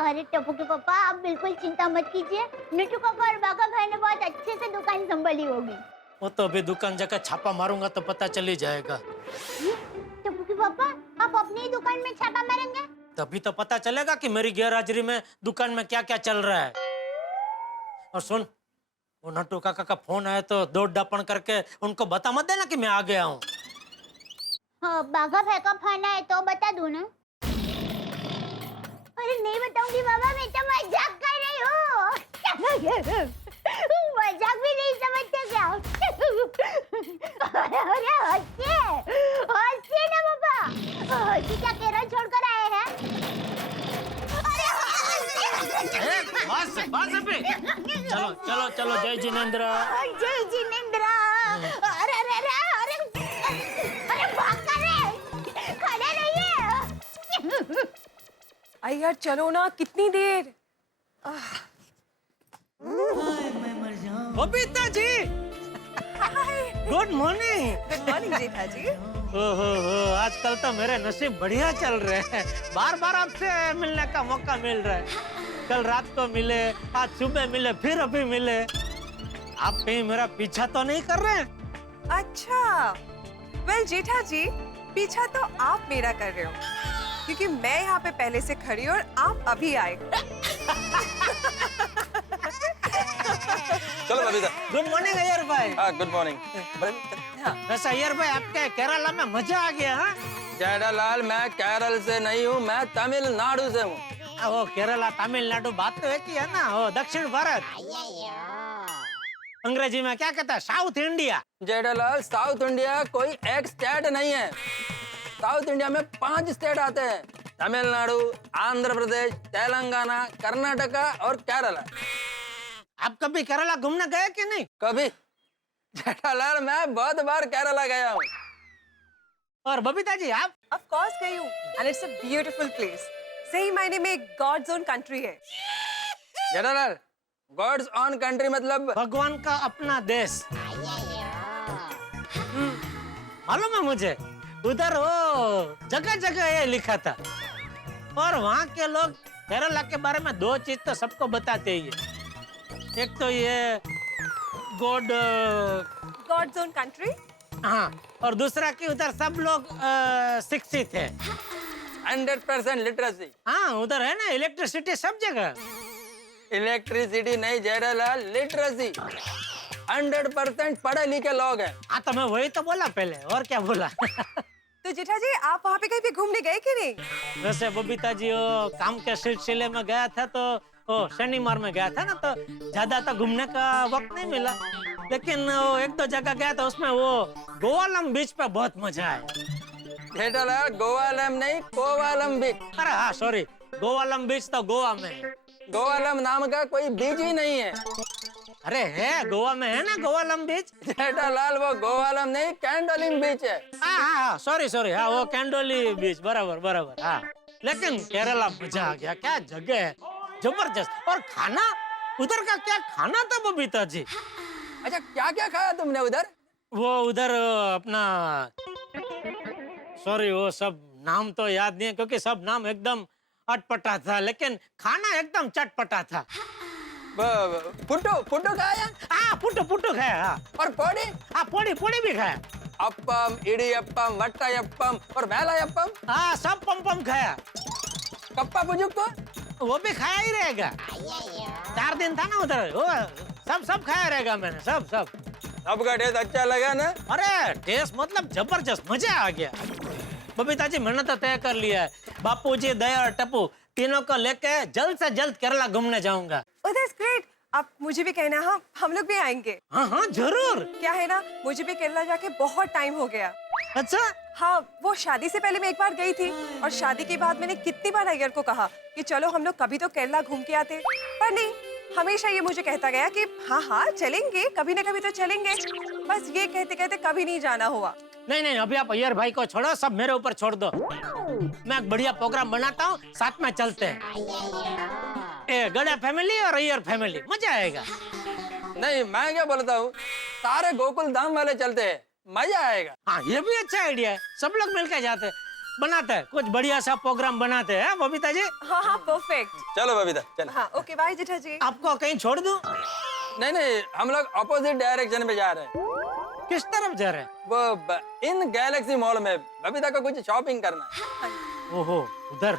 अरे टप्पू के पापा, आप बिल्कुल चिंता मत कीजिए, नट्टू काका और बाघा भाई ने बहुत अच्छे से दुकान संभाली होगी। वो तो अभी दुकान जाकर छापा मारूंगा तो पता चल ही जाएगा। टप्पू के पापा, आप अपनी ही दुकान में छापा मारेंगे? तभी तो पता चलेगा कि मेरी गैरहाजिरी में दुकान में क्या क्या चल रहा है। और सुन, वो नट्टू काका का फोन आया तो दौड़ दापण करके उनको बता मत देना कि मैं आ गया हूँ। हाँ, बाघा भाई का फोन आया तो बता दूं ना? अरे नहीं बताऊंगी बाबा, मैं तो मजाक कर रही हूँ। मजाक भी नहीं समझते क्या? अरे हंसिए ना बाबा, हंसी क्या केरल छोड़कर आए हैं? चलो चलो चलो, जय जिनेंद्र। जय जिनेंद्र। अरे अरे अरे अरे अरे भाग कर रहे, खड़े रहिए। आई यार चलो ना, कितनी देर। Babita ji, good morning. Good morning जेठा जी। ओहो, आजकल तो मेरे नसीब बढ़िया चल रहे हैं, बार बार आपसे मिलने का मौका मिल रहा है। कल रात को मिले, आज सुबह मिले, फिर अभी मिले। आप कहीं मेरा पीछा तो नहीं कर रहे हैं? अच्छा, वेल जेठा जी, पीछा तो आप मेरा कर रहे हो, क्योंकि मैं यहाँ पे पहले से खड़ी और आप अभी आए। चलो बबीता। गुड मॉर्निंग अय्यर भाई। हाँ, गुड मॉर्निंग। वैसे अय्यर भाई, आपके केरला में मजा आ गया? हाँ, जेठालाल, मैं केरल से नहीं हूँ, मैं तमिलनाडु से हूँ। वो केरला तमिलनाडु बात तो एक ही है ना, वो दक्षिण भारत। अंग्रेजी में क्या कहता है? South India. Jethalal, south India कोई एक स्टेट नहीं है। साउथ इंडिया में 5 स्टेट आते हैं, तमिलनाडु, आंध्र प्रदेश, तेलंगाना, कर्नाटका और केरला। आप कभी केरला घूमने गए कि नहीं? कभी? जेठालाल, मैं बहुत बार केरला गया हूँ। और बबीता जी आप? ऑफ कोर्स गई हूँ, and it's a beautiful place. सही मायने में गॉड्स ओन कंट्री है। जेठालाल, गॉड्स ओन कंट्री मतलब भगवान का अपना देश। मालूम है मुझे, उधर वो जगह जगह ये लिखा था। और वहाँ के लोग केरला के बारे में 2 चीज तो सबको बताते ही है। एक तो ये गॉड्स ओन कंट्री, हाँ, और दूसरा कि उधर सब लोग शिक्षित है। 100% लिटरेसी। हाँ, उधर है ना इलेक्ट्रिसिटी सब जगह। इलेक्ट्रिसिटी नहीं जेठालाल, लिटरेसी। 100% पढ़े लिखे लोग हैं। हाँ, तो मैं वही तो बोला पहले, और क्या बोला? तो जेठा जी, आप वहाँ पे कहीं भी घूमने गए कि नहीं? वैसे बबीता जी, वो काम के सिलसिले में गया था तो वो शनिवार में गया था ना, तो ज्यादा तो घूमने का वक्त नहीं मिला। लेकिन वो 1-2 जगह गया था, उसमें वो गोवालम बीच पे बहुत मजा आया। जेठालाल, गोवालम नहीं, कोवालम बीच। अरे हाँ, सॉरी, गोवालम बीच तो गोवा में। गोवालम नाम का कोई बीच ही नहीं है। अरे है, गोवा में है ना गोवालम बीच। जेठालाल, वो गोवालम नहीं, कैंडोलिम बीच है। हाँ, सॉरी, हाँ, वो कैंडोली बीच, बराबर। हाँ, लेकिन केरला मजा आ गया, क्या जगह है, जबरदस्त। और खाना, उधर का क्या खाना था बबीता जी? अच्छा, क्या क्या खाया तुमने उधर? वो उधर अपना, सॉरी, वो सब नाम तो याद नहीं है, क्योंकि सब नाम एकदम अटपटा था, लेकिन खाना एकदम चटपटा था। पुट्टू खाया? हाँ, पुट्टू खाया। हाँ। और पोड़ी? हाँ, पोड़ी भी खाया। अप्पम, इडियप्पम, वट्टायप्पम और वेलायप्पम। हाँ, सब पम खाया। कप्पा पुजुक तो? वो भी खाया ही रहेगा। 4 दिन था ना उधर, वो सब खाया रहेगा मैंने, सब। सबका टेस्ट अच्छा लगा ना? अरे टेस्ट मतलब जबरदस्त, मजा आ गया। बबीता जी मैंने तो तय कर लिया है, बापू जी, दया और टप्पू तीनों को लेके जल्द से जल्द केरला घूमने जाऊंगा। Oh, that's great. आप मुझे भी कहना, हाँ हम लोग भी आएंगे। हाँ हाँ जरूर। क्या है ना, मुझे भी केरला जाके बहुत टाइम हो गया। अच्छा? हाँ, वो शादी से पहले मैं एक बार गई थी और शादी के बाद मैंने कितनी बार अय्यर को कहा कि चलो हम लोग कभी तो केरला घूम के आते, पर नहीं, हमेशा ये मुझे कहता गया कि हाँ हाँ चलेंगे, कभी ना कभी तो चलेंगे। बस ये कहते कहते कभी नहीं जाना हुआ। नहीं नहीं, अभी आप अय्यर भाई को छोड़ो, सब मेरे ऊपर छोड़ दो। मैं एक बढ़िया प्रोग्राम बनाता हूँ, साथ में चलते हैं। गड़ा फैमिली और अय्यर फैमिली, मजा आएगा। नहीं, मैं क्या बोलता हूँ, सारे गोकुल धाम वाले चलते हैं, मजा आएगा। हाँ ये भी अच्छा आइडिया है, सब लोग मिलकर जाते हैं, बनाते हैं कुछ बढ़िया सा प्रोग्राम बनाते हैं। बबीता जी? हाँ हाँ परफेक्ट। चलो बबीता चलो। हाँ ओके, बाय जेठा जी। आपको कहीं छोड़ दूं? नहीं नहीं, हम लोग अपोजिट डायरेक्शन में जा रहे हैं। किस तरफ जा रहे हैं? वो इन गैलेक्सी मॉल में बबीता को कुछ शॉपिंग करना है। ओहो, उधर?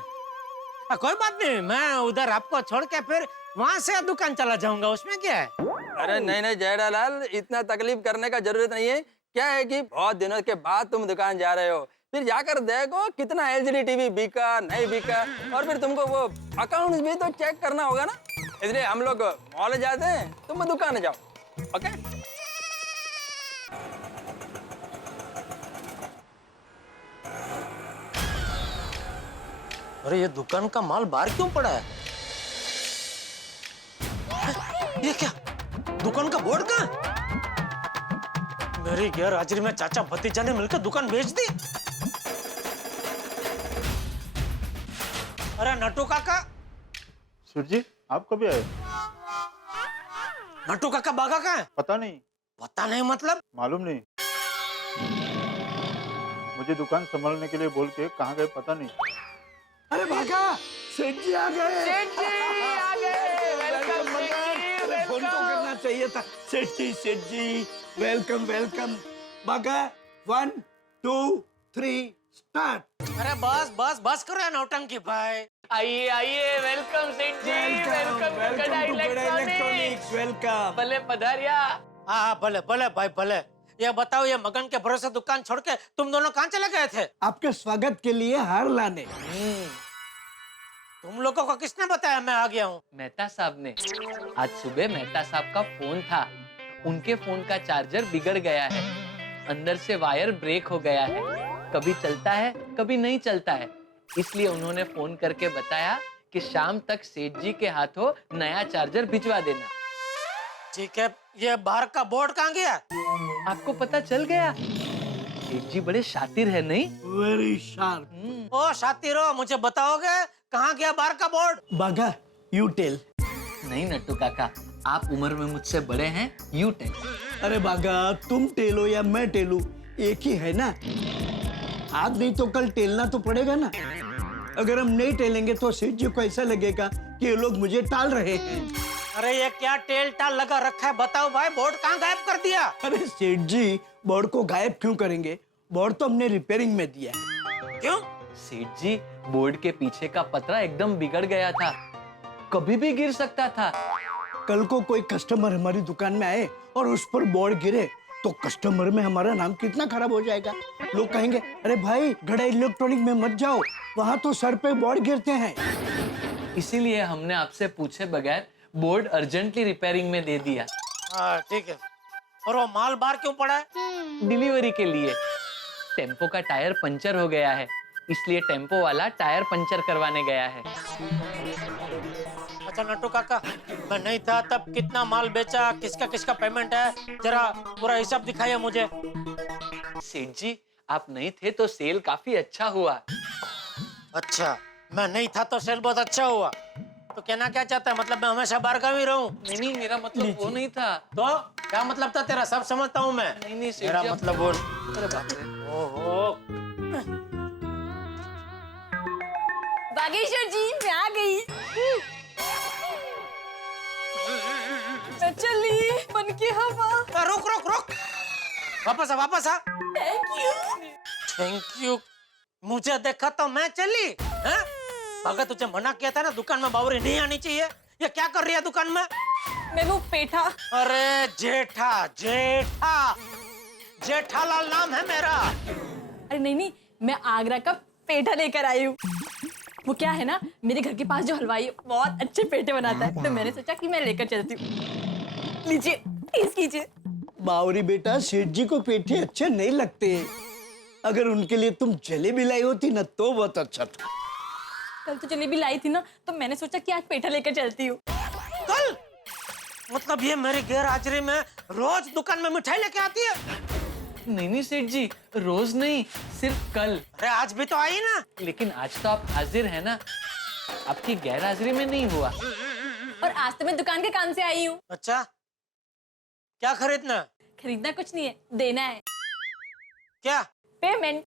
कोई बात नहीं, मैं उधर आपको छोड़ के फिर वहाँ से दुकान चला जाऊंगा, उसमें क्या है? अरे नहीं नहीं जेठालाल, इतना तकलीफ करने का जरूरत नहीं है। क्या है कि बहुत दिनों के बाद तुम दुकान जा रहे हो, फिर जाकर देखो कितना एलसीडी टीवी बिका नहीं बिका, और फिर तुमको वो अकाउंट्स भी तो चेक करना होगा ना। इसलिए हम लोग मॉल जाते हैं, तुम दुकान जाओ। ओके? अरे ये दुकान का माल बाहर क्यों पड़ा है? ये क्या? दुकान का बोर्ड कहाँ? मेरी गैर हाजिरी में चाचा भतीजा ने मिलकर दुकान बेच दी। अरे नट्टू काका। सुर जी, आप कभी आए? नट्टू काका बागा कहाँ है? पता नहीं। पता नहीं मतलब? मालूम नहीं, मुझे दुकान संभालने के लिए बोल के कहाँ गए पता नहीं। अरे भागा, सेठ जी आ गए। सेठ जी आ गए। वेलकम अरे फोन तो करना चाहिए था। सेठ जी वेलकम वेलकम। भागा, 1 2 3 स्टार्ट। अरे बस बस बस करो नौटंकी भाई। आइए आइए, वेलकम सेठ जी, वेलकम गड़ा इलेक्ट्रॉनिक्स। वेलकम। भले पधारिया। हाँ भले भले भाई भले। ये बताओ, ये मगन के भरोसे दुकान छोड़ के तुम दोनों कहाँ चले गए थे? आपके स्वागत के लिए हार लाने। तुम लोगों को किसने बताया मैं आ गया हूँ? मेहता साहब ने। आज सुबह मेहता साहब का फोन था, उनके फोन का चार्जर बिगड़ गया है, अंदर से वायर ब्रेक हो गया है, कभी चलता है कभी नहीं चलता है। इसलिए उन्होंने फोन करके बताया कि शाम तक सेठ जी के हाथों नया चार्जर भिजवा देना। ठीक है, ये बाहर का बोर्ड कहाँ गया? आपको पता चल गया? सेठ जी बड़े शातिर है नहीं? Very sharp. ओ शातिरो, मुझे बताओगे कहाँ गया बाहर का बोर्ड? बागा, यू टेल। नहीं नट्टू काका, आप उम्र में मुझसे बड़े हैं, यू टेल। अरे बागा, तुम टेलो या मैं टेलू, एक ही है ना। आज नहीं तो कल टेलना तो पड़ेगा ना। अगर हम नहीं टेलेंगे तो सेठ जी को ऐसा लगेगा कि ये लोग मुझे टाल रहे हैं। अरे ये क्या टेल टाल लगा रखा है, बताओ भाई, बोर्ड कहाँ गायब कर दिया? अरे सेठ जी, बोर्ड को गायब क्यों करेंगे? बोर्ड तो हमने रिपेयरिंग में दिया है। क्यों? सेठ जी, बोर्ड के पीछे का पतरा एकदम बिगड़ गया था, कभी भी गिर सकता था। कल को कोई कस्टमर हमारी दुकान में आए और उस पर बोर्ड गिरे तो कस्टमर में हमारा नाम कितना खराब हो जाएगा। लोग कहेंगे, अरे भाई गड़ा इलेक्ट्रॉनिक में मत जाओ, वहाँ तो सर पे बोर्ड गिरते हैं। इसीलिए हमने आपसे पूछे बगैर बोर्ड अर्जेंटली रिपेयरिंग में दे दिया। हाँ ठीक है। और वो माल बाहर क्यों पड़ा है? डिलीवरी के लिए। टेम्पो का टायर पंचर हो गया है, इसलिए टेम्पो वाला टायर पंचर करवाने गया है। अच्छा नट्टू काका, मैं नहीं था तब कितना माल बेचा, किसका किसका पेमेंट है, जरा पूरा हिसाब दिखाइए मुझे। सेठ जी, आप नहीं थे तो सेल काफी अच्छा हुआ। अच्छा, मैं नहीं था तो सेल बहुत अच्छा हुआ, तो कहना क्या चाहता है? मतलब मैं हमेशा बाहर ही रहूं? नहीं, मेरा मतलब वो नहीं था। तो क्या मतलब था तेरा? सब समझता हूँ मैं। नहीं सेठ मेरा जी, मतलब वो। अरे बाप रे। ओहो, बागेश्वर जी, मैं आ गई। चली बन की हवा। रुक रुक रुक, वापस आ वापस आ। Thank you. मुझे देखा तो मैं चली हैं? अगर तुझे मना किया था ना दुकान में बावरी नहीं आनी चाहिए। ये क्या कर रही है दुकान में? मैं वो पेठा। अरे जेठा जेठा, जेठालाल नाम है मेरा। अरे नहीं नहीं, मैं आगरा का पेठा लेकर आई हूँ। वो क्या है ना, मेरे घर के पास जो हलवाई है बहुत अच्छे पेठे बनाता है, तो मैंने सोचा कि मैं लेकर चलती हूँ। लीजिए, टेस्ट कीजिए। बावरी बेटा, सेठ जी को पेठे अच्छे नहीं लगते। अगर उनके लिए तुम जलेबी लाई होती ना तो बहुत अच्छा था। कल तो जलेबी लाई थी ना, तो मैंने सोचा कि आज पेठा लेकर चलती हूँ। कल? मतलब ये मेरे गैर हाजिरी में रोज दुकान में मिठाई लेके आती है? नहीं सेठ जी, रोज नहीं, सिर्फ कल। अरे आज भी तो आई ना। लेकिन आज तो आप हाजिर है ना, आपकी गैर हाजिरी में नहीं हुआ। और आज तो मैं दुकान के काम से आई हूँ। अच्छा, क्या खरीदना? खरीदना कुछ नहीं है, देना है। क्या? पेमेंट।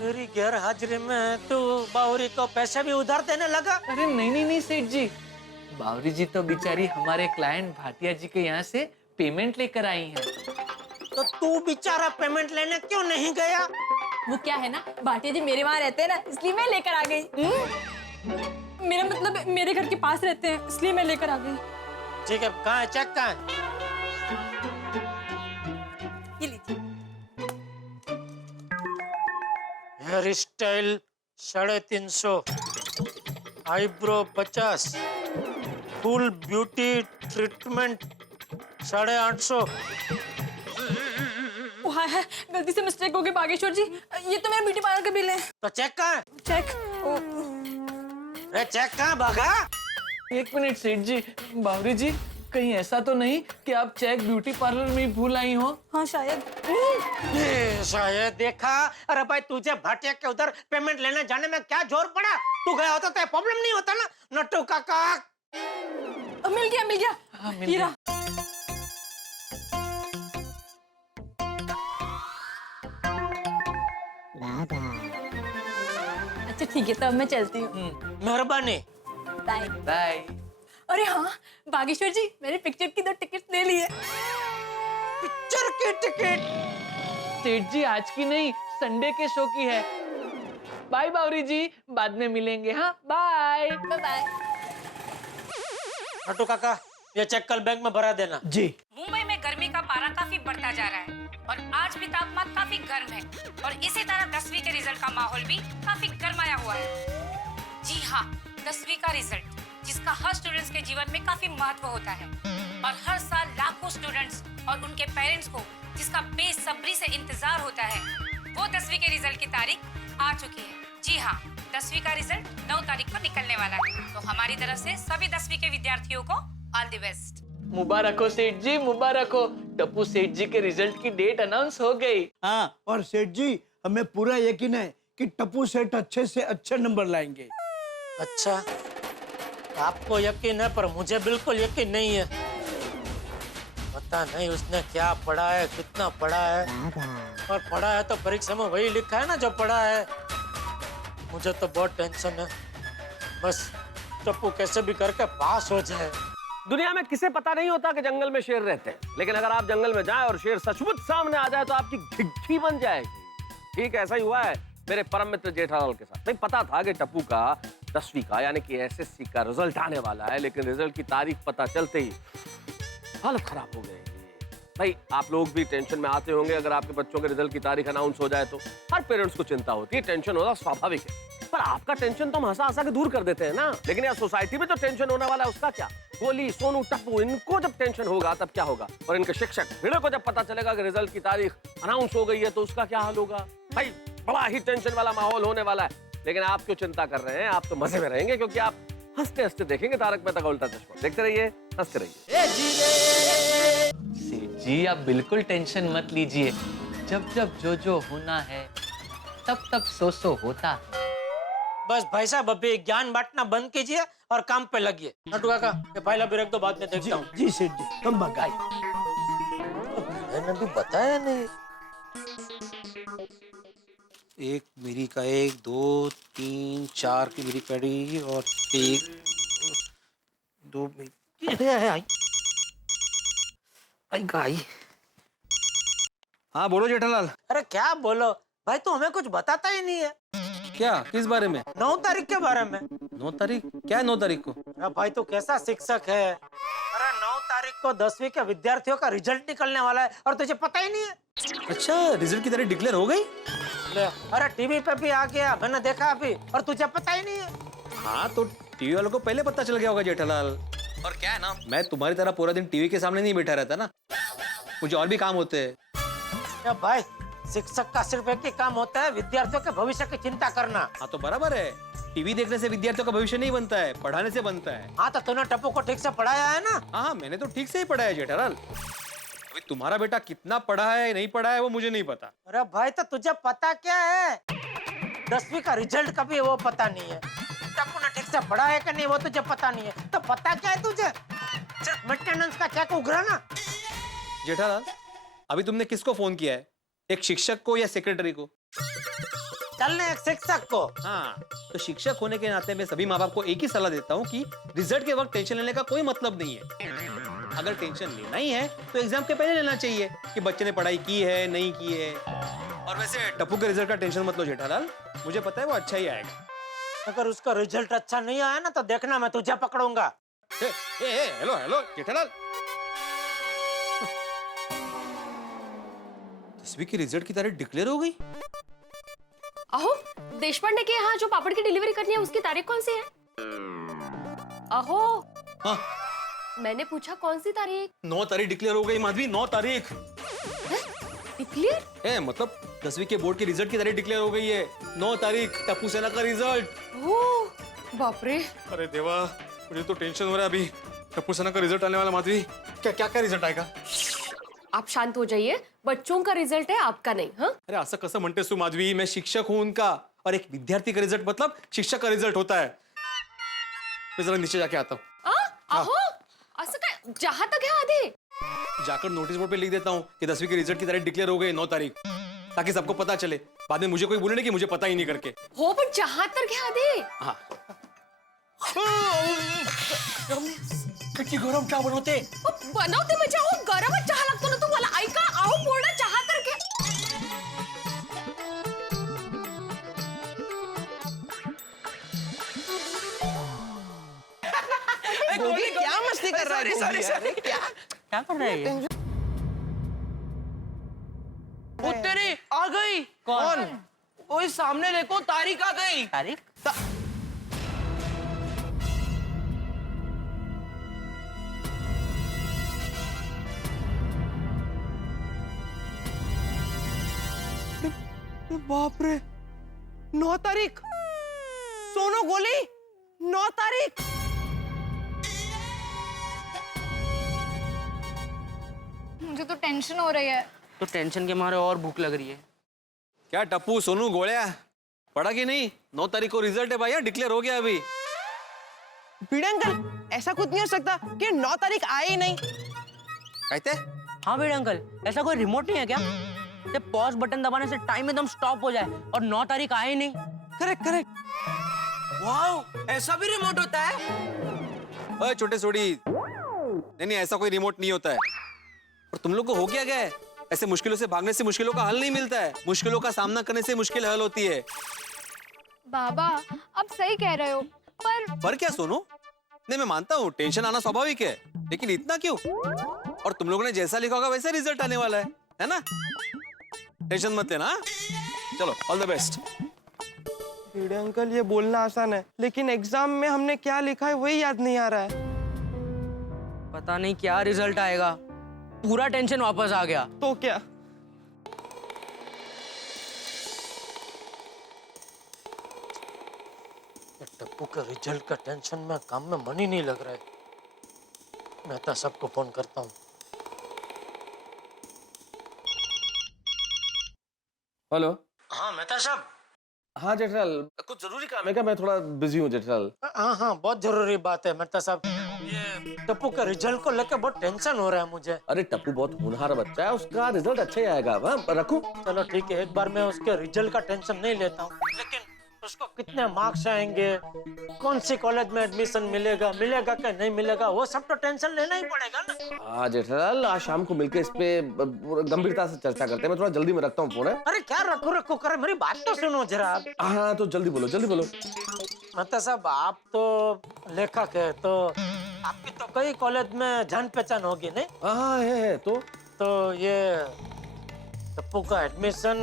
मेरी गैर हाजिरी में तो बावरी को पैसे भी उधार देने लगा। अरे नहीं सेठ जी, बावरी जी तो बेचारी हमारे क्लाइंट भाटिया जी के यहाँ से पेमेंट लेकर आई हैं। तो तू बेचारा पेमेंट लेने क्यों नहीं गया? वो क्या है ना, भाटिया जी मेरे वहाँ रहते हैं ना, इसलिए मैं लेकर आ गई। मेरा मतलब मेरे घर के पास रहते हैं, इसलिए मैं लेकर आ गई। ठीक है, कहाँ है चेक? कहाँ है? ये लीजिए। Hairstyle 350, eyebrow 50, full beauty treatment 850। वहाँ है, गलती से मिस्टेक हो गई बागेश्वर जी, ये तो मेरा ब्यूटी पार्लर का बिल है। तो चेक कहाँ है? चेक। अरे चेक कहाँ भागा? एक मिनट सेठ जी, बावरी जी कहीं ऐसा तो नहीं कि आप चेक ब्यूटी पार्लर में ही भूल आई हो? हाँ शायद। शायद। देखा? अरे भाई, तुझे भाटिया के उधर पेमेंट लेने जाने में क्या जोर पड़ा? तू गया होता तो प्रॉब्लम नहीं होता ना, नट्टू काका। मिल गया। हाँ, मिल गया। अच्छा ठीक है, तब मैं चलती हूँ। मेहरबानी। बाय। बाय। अरे हाँ बागेश्वर जी, मैंने पिक्चर की 2 टिकट ले ली है। पिक्चर की टिकट? सेठ जी आज की नहीं, संडे के शो की है। बाय बावरी जी, बाद में मिलेंगे। हाँ बाय। बाय। नट्टू काका, ये चेक कल बैंक में भरा देना। जी। मुंबई में गर्मी का पारा काफी बढ़ता जा रहा है और आज भी तापमान काफी गर्म है और इसी तरह 10वीं के रिजल्ट का माहौल भी काफी गर्माया हुआ है। जी हाँ, 10वीं का रिजल्ट, जिसका हर स्टूडेंट्स के जीवन में काफी महत्व होता है और हर साल लाखों स्टूडेंट्स और उनके पेरेंट्स को जिसका बेसब्री से इंतजार होता है, वो 10वीं के रिजल्ट की तारीख आ चुकी है। जी हाँ, 10वीं का रिजल्ट 9 तारीख को निकलने वाला है, तो हमारी तरफ से सभी 10वीं के विद्यार्थियों को ऑल द बेस्ट। मुबारक हो सेठ जी, मुबारक हो। टप्पू सेठ जी के रिजल्ट की डेट अनाउंस हो गई। हाँ, और सेठ जी हमें पूरा यकीन है कि टप्पू सेठ अच्छे से अच्छे नंबर लाएंगे। अच्छा, आपको यकीन है पर मुझे बिल्कुल यकीन नहीं है। पता नहीं उसने क्या पढ़ा है, कितना पढ़ा है, और पढ़ा है तो परीक्षा में वही लिखा है ना जो पढ़ा है। मुझे तो बहुत टेंशन है, बस टप्पू कैसे भी करके पास हो जाए। दुनिया में किसे पता नहीं होता कि जंगल में शेर रहते हैं, लेकिन अगर आप जंगल में जाएं और शेर सचमुच सामने आ जाए तो आपकी घिघी बन जाएगी। ठीक ऐसा ही हुआ है मेरे परम मित्र जेठालाल के साथ। नहीं पता था कि टप्पू का 10वीं का यानी कि एसएससी का रिजल्ट आने वाला है, लेकिन रिजल्ट की तारीख पता चलते ही हालत खराब हो गई। भाई आप लोग भी टेंशन में आते होंगे अगर आपके बच्चों के रिजल्ट की तारीख अनाउंस हो जाए तो। हर पेरेंट्स को चिंता होती है, टेंशन होना स्वाभाविक है, पर आपका टेंशन तो हम हंसा हंसा के दूर कर देते हैं ना। लेकिन यार सोसाइटी में जो टेंशन होने वाला है उसका क्या? गोली, सोनू, टप्पू, इनको जब टेंशन होगा तब क्या होगा? और इनके शिक्षक भिड़े को जब पता चलेगा कि रिजल्ट की तारीख अनाउंस हो गई है तो उसका क्या हाल होगा? भाई बड़ा ही टेंशन वाला माहौल होने वाला है। लेकिन आप क्यों चिंता कर रहे हैं? आप तो मजे में रहेंगे क्योंकि आप हंसते हंसते देखेंगे तारक मेहता का उल्टा चश्मा। देखते रहिए, हंसते रहिए। सेठ जी आप बिल्कुल टेंशन मत लीजिए, जब जब जो होना है तब तब सो होता है। बस भाई साहब अभी ज्ञान बांटना बंद कीजिए और काम पे लगिए। नट्टू काका, ये फाइल अभी रख दो, बाद में देखता हूँ। जी सेठ जी, तुम भगाई। मैंने भी बताया नहीं। एक मेरी का 1 2 3 4 की मेरी पड़ी और 1 2 आई। हाँ बोलो जेठालाल। अरे क्या बोलो भाई, तू हमें कुछ बताता ही नहीं है। क्या, किस बारे में? 9 तारीख के बारे में। 9 तारीख? क्या है 9 तारीख को? अरे भाई तू कैसा शिक्षक है? अरे 9 तारीख को 10वीं के विद्यार्थियों का रिजल्ट निकलने वाला है और तुझे पता ही नहीं है? अच्छा, रिजल्ट की तारीख डिक्लेयर हो गई? ले, अरे टीवी पे भी आ गया, मैंने देखा अभी, और तुझे पता ही नहीं है। हाँ तो टीवी वालों को पहले पता चल गया होगा जेठालाल। और क्या है ना, मैं तुम्हारी तरह पूरा दिन टीवी के सामने नहीं बैठा रहता ना, मुझे और भी काम होते हैं। या भाई, शिक्षक का सिर्फ एक ही काम होता है, विद्यार्थियों के भविष्य की चिंता करना। हाँ तो बराबर है, टीवी देखने से विद्यार्थियों का भविष्य नहीं बनता है, पढ़ाने से बनता है। हाँ तो तूने टप्पू को ठीक से पढ़ाया है ना? हाँ मैंने तो ठीक से ही पढ़ा है जेठालाल। अभी तुम्हारा बेटा कितना पढ़ा है नहीं पढ़ा है वो मुझे नहीं पता। अरे भाई तो तुझे पता क्या है? 10वीं का रिजल्ट कभी वो पता नहीं है, टप्पू ने ठीक से पढ़ा है कि नहीं वो तुझे पता नहीं है, तो पता क्या है तुझे? सिर्फ मेंटेनेंस का चेक उघराना। जेठालाल, अभी तुमने किसको फोन किया है, एक शिक्षक को या सेक्रेटरी को? चलने एक शिक्षक को। हाँ तो शिक्षक होने के नाते मैं सभी माँ बाप को एक ही सलाह देता हूँ कि रिजल्ट के वक्त टेंशन लेने का कोई मतलब नहीं है। अगर टेंशन लेना ही है तो एग्जाम के पहले लेना चाहिए कि बच्चे ने पढ़ाई की है नहीं की है। और वैसे टप्पू के रिजल्ट का टेंशन मत लो जेठालाल, मुझे पता है वो अच्छा ही आएगा। अगर उसका रिजल्ट अच्छा नहीं आया ना तो देखना मैं तुझे पकड़ूंगा। हेलो हेलो जेठालाल, 10वीं की रिजल्ट की तारीख डिक्लेयर हो गई? अहो, देशपांडे के यहाँ जो पापड़ की डिलीवरी करनी है उसकी तारीख कौन सी है? अहो, हाँ मैंने पूछा कौन सी तारीख? 9 तारीख डिक्लेयर हो गई माधवी, 9 तारीख। डिक्लेयर? है मतलब 10वीं के बोर्ड की रिजल्ट की तारीख डिक्लेयर हो गई है, 9 तारीख टप्पू सेना का रिजल्ट। ओह बाप रे। अरे देवा, मुझे तो टेंशन हो रहा है अभी। टप्पू सेना का रिजल्ट आने वाला माधवी, क्या क्या क्या रिजल्ट आएगा? आप शांत हो जाइए, बच्चों का रिजल्ट है आपका नहीं। हाँ अरे असं कसं म्हणतेस तू माधवी, मैं शिक्षक हूँ उनका, और एक विद्यार्थी का रिजल्ट मतलब शिक्षक का रिजल्ट होता है। मैं जरा नीचे जाके आता हूँ। अहो, असं काय, जहाँ तक है आधे जाकर नोटिस बोर्ड पे लिख देता हूँ कि 10वीं के रिजल्ट की तारीख डिक्लेयर हो गई 9 तारीख, ताकि सबको पता चले, बाद में मुझे कोई बोले नहीं कि मुझे पता ही नहीं करके। हो पण जहाँ तक है आधे। हाँ किती गरम चहा बनवते? बनवते म्हणजे अहो गरमच चहा लागतो ना तुम्हाला, ऐका अहो पूर्ण चहा तर घ्या। गोली क्या मस्ती कर रहा है? सॉरी क्या कर रहा है? वो तेरी आ गई। कौन? ओए सामने देखो, तारीख आ गई। तारीख? बाप रे, 9 तारीख। सोनो गोली, 9 तारीख। मुझे तो टेंशन हो रही है। तो टेंशन के मारे और भूख लग रही है। क्या टप्पू सोनू गोलिया, पढ़ा कि नहीं? 9 तारीख को रिजल्ट है भैया, डिक्लेयर हो गया अभी। पीड़े अंकल, ऐसा कुछ नहीं हो सकता कि 9 तारीख आए ही नहीं। कहते? हाँ पीड़े अंकल, ऐसा कोई रिमोट नहीं है क्या? जब पॉज बटन दबाने से टाइम एकदम स्टॉप हो जाए और 9 तारीख आए ही नहीं। Correct correct. वाओ, ऐसा भी रिमोट होता है? ओए छोटे सोड़ी, नहीं ऐसा कोई रिमोट नहीं होता है। और तुम लोग को हो क्या है? ऐसे मुश्किलों से भागने से मुश्किलों का हल नहीं मिलता है, मुश्किलों का सामना करने से मुश्किल हल होती है। बाबा, आप सही कह रहे हो, पर क्या सोनू? नहीं मैं मानता हूँ टेंशन आना स्वाभाविक है, लेकिन इतना क्यों? और तुम लोगों ने जैसा लिखा होगा वैसे रिजल्ट आने वाला है ना? टेंशन मत लेना। चलो, ऑल द बेस्ट। पीड़े अंकल, ये बोलना आसान है, लेकिन एग्जाम में हमने क्या लिखा है वही याद नहीं आ रहा है। पता नहीं क्या रिजल्ट आएगा, पूरा टेंशन वापस आ गया। तो क्या? टप्पू के रिजल्ट का टेंशन में काम में मन ही नहीं लग रहा है। मेहता सबको फोन करता हूँ। हेलो। हाँ मेहता साहब। हाँ जेठालाल, कुछ जरूरी काम है क्या? मैं थोड़ा बिजी हूँ जेठालाल। हाँ हाँ, बहुत जरूरी बात है मेहता साहब। ये टप्पू के रिजल्ट को लेकर बहुत टेंशन हो रहा है मुझे। अरे टप्पू बहुत होनहार बच्चा है, उसका रिजल्ट अच्छा ही आएगा। रखूं? चलो ठीक है, एक बार मैं उसके रिजल्ट का टेंशन नहीं लेता हूँ, लेकिन उसको कितने मार्क्स आएंगे, कौन सी कॉलेज में एडमिशन मिलेगा कि नहीं मिलेगा, वो सब तो टेंशन लेना ही पड़ेगा ना। हाँ जेठालाल, आज शाम को मिलकर इस पे गंभीरता से चर्चा करते हैं। मैं थोड़ा जल्दी में रखता हूँ फोन। अरे क्या रखो करे, मेरी बात तो सुनो जरा। हाँ तो जल्दी बोलो, जल्दी बोलो। मतलब साहब, आप तो लेखक है, तो आपकी तो कई कॉलेज में जान पहचान होगी नहीं? हाँ है। तो ये टप्पू का एडमिशन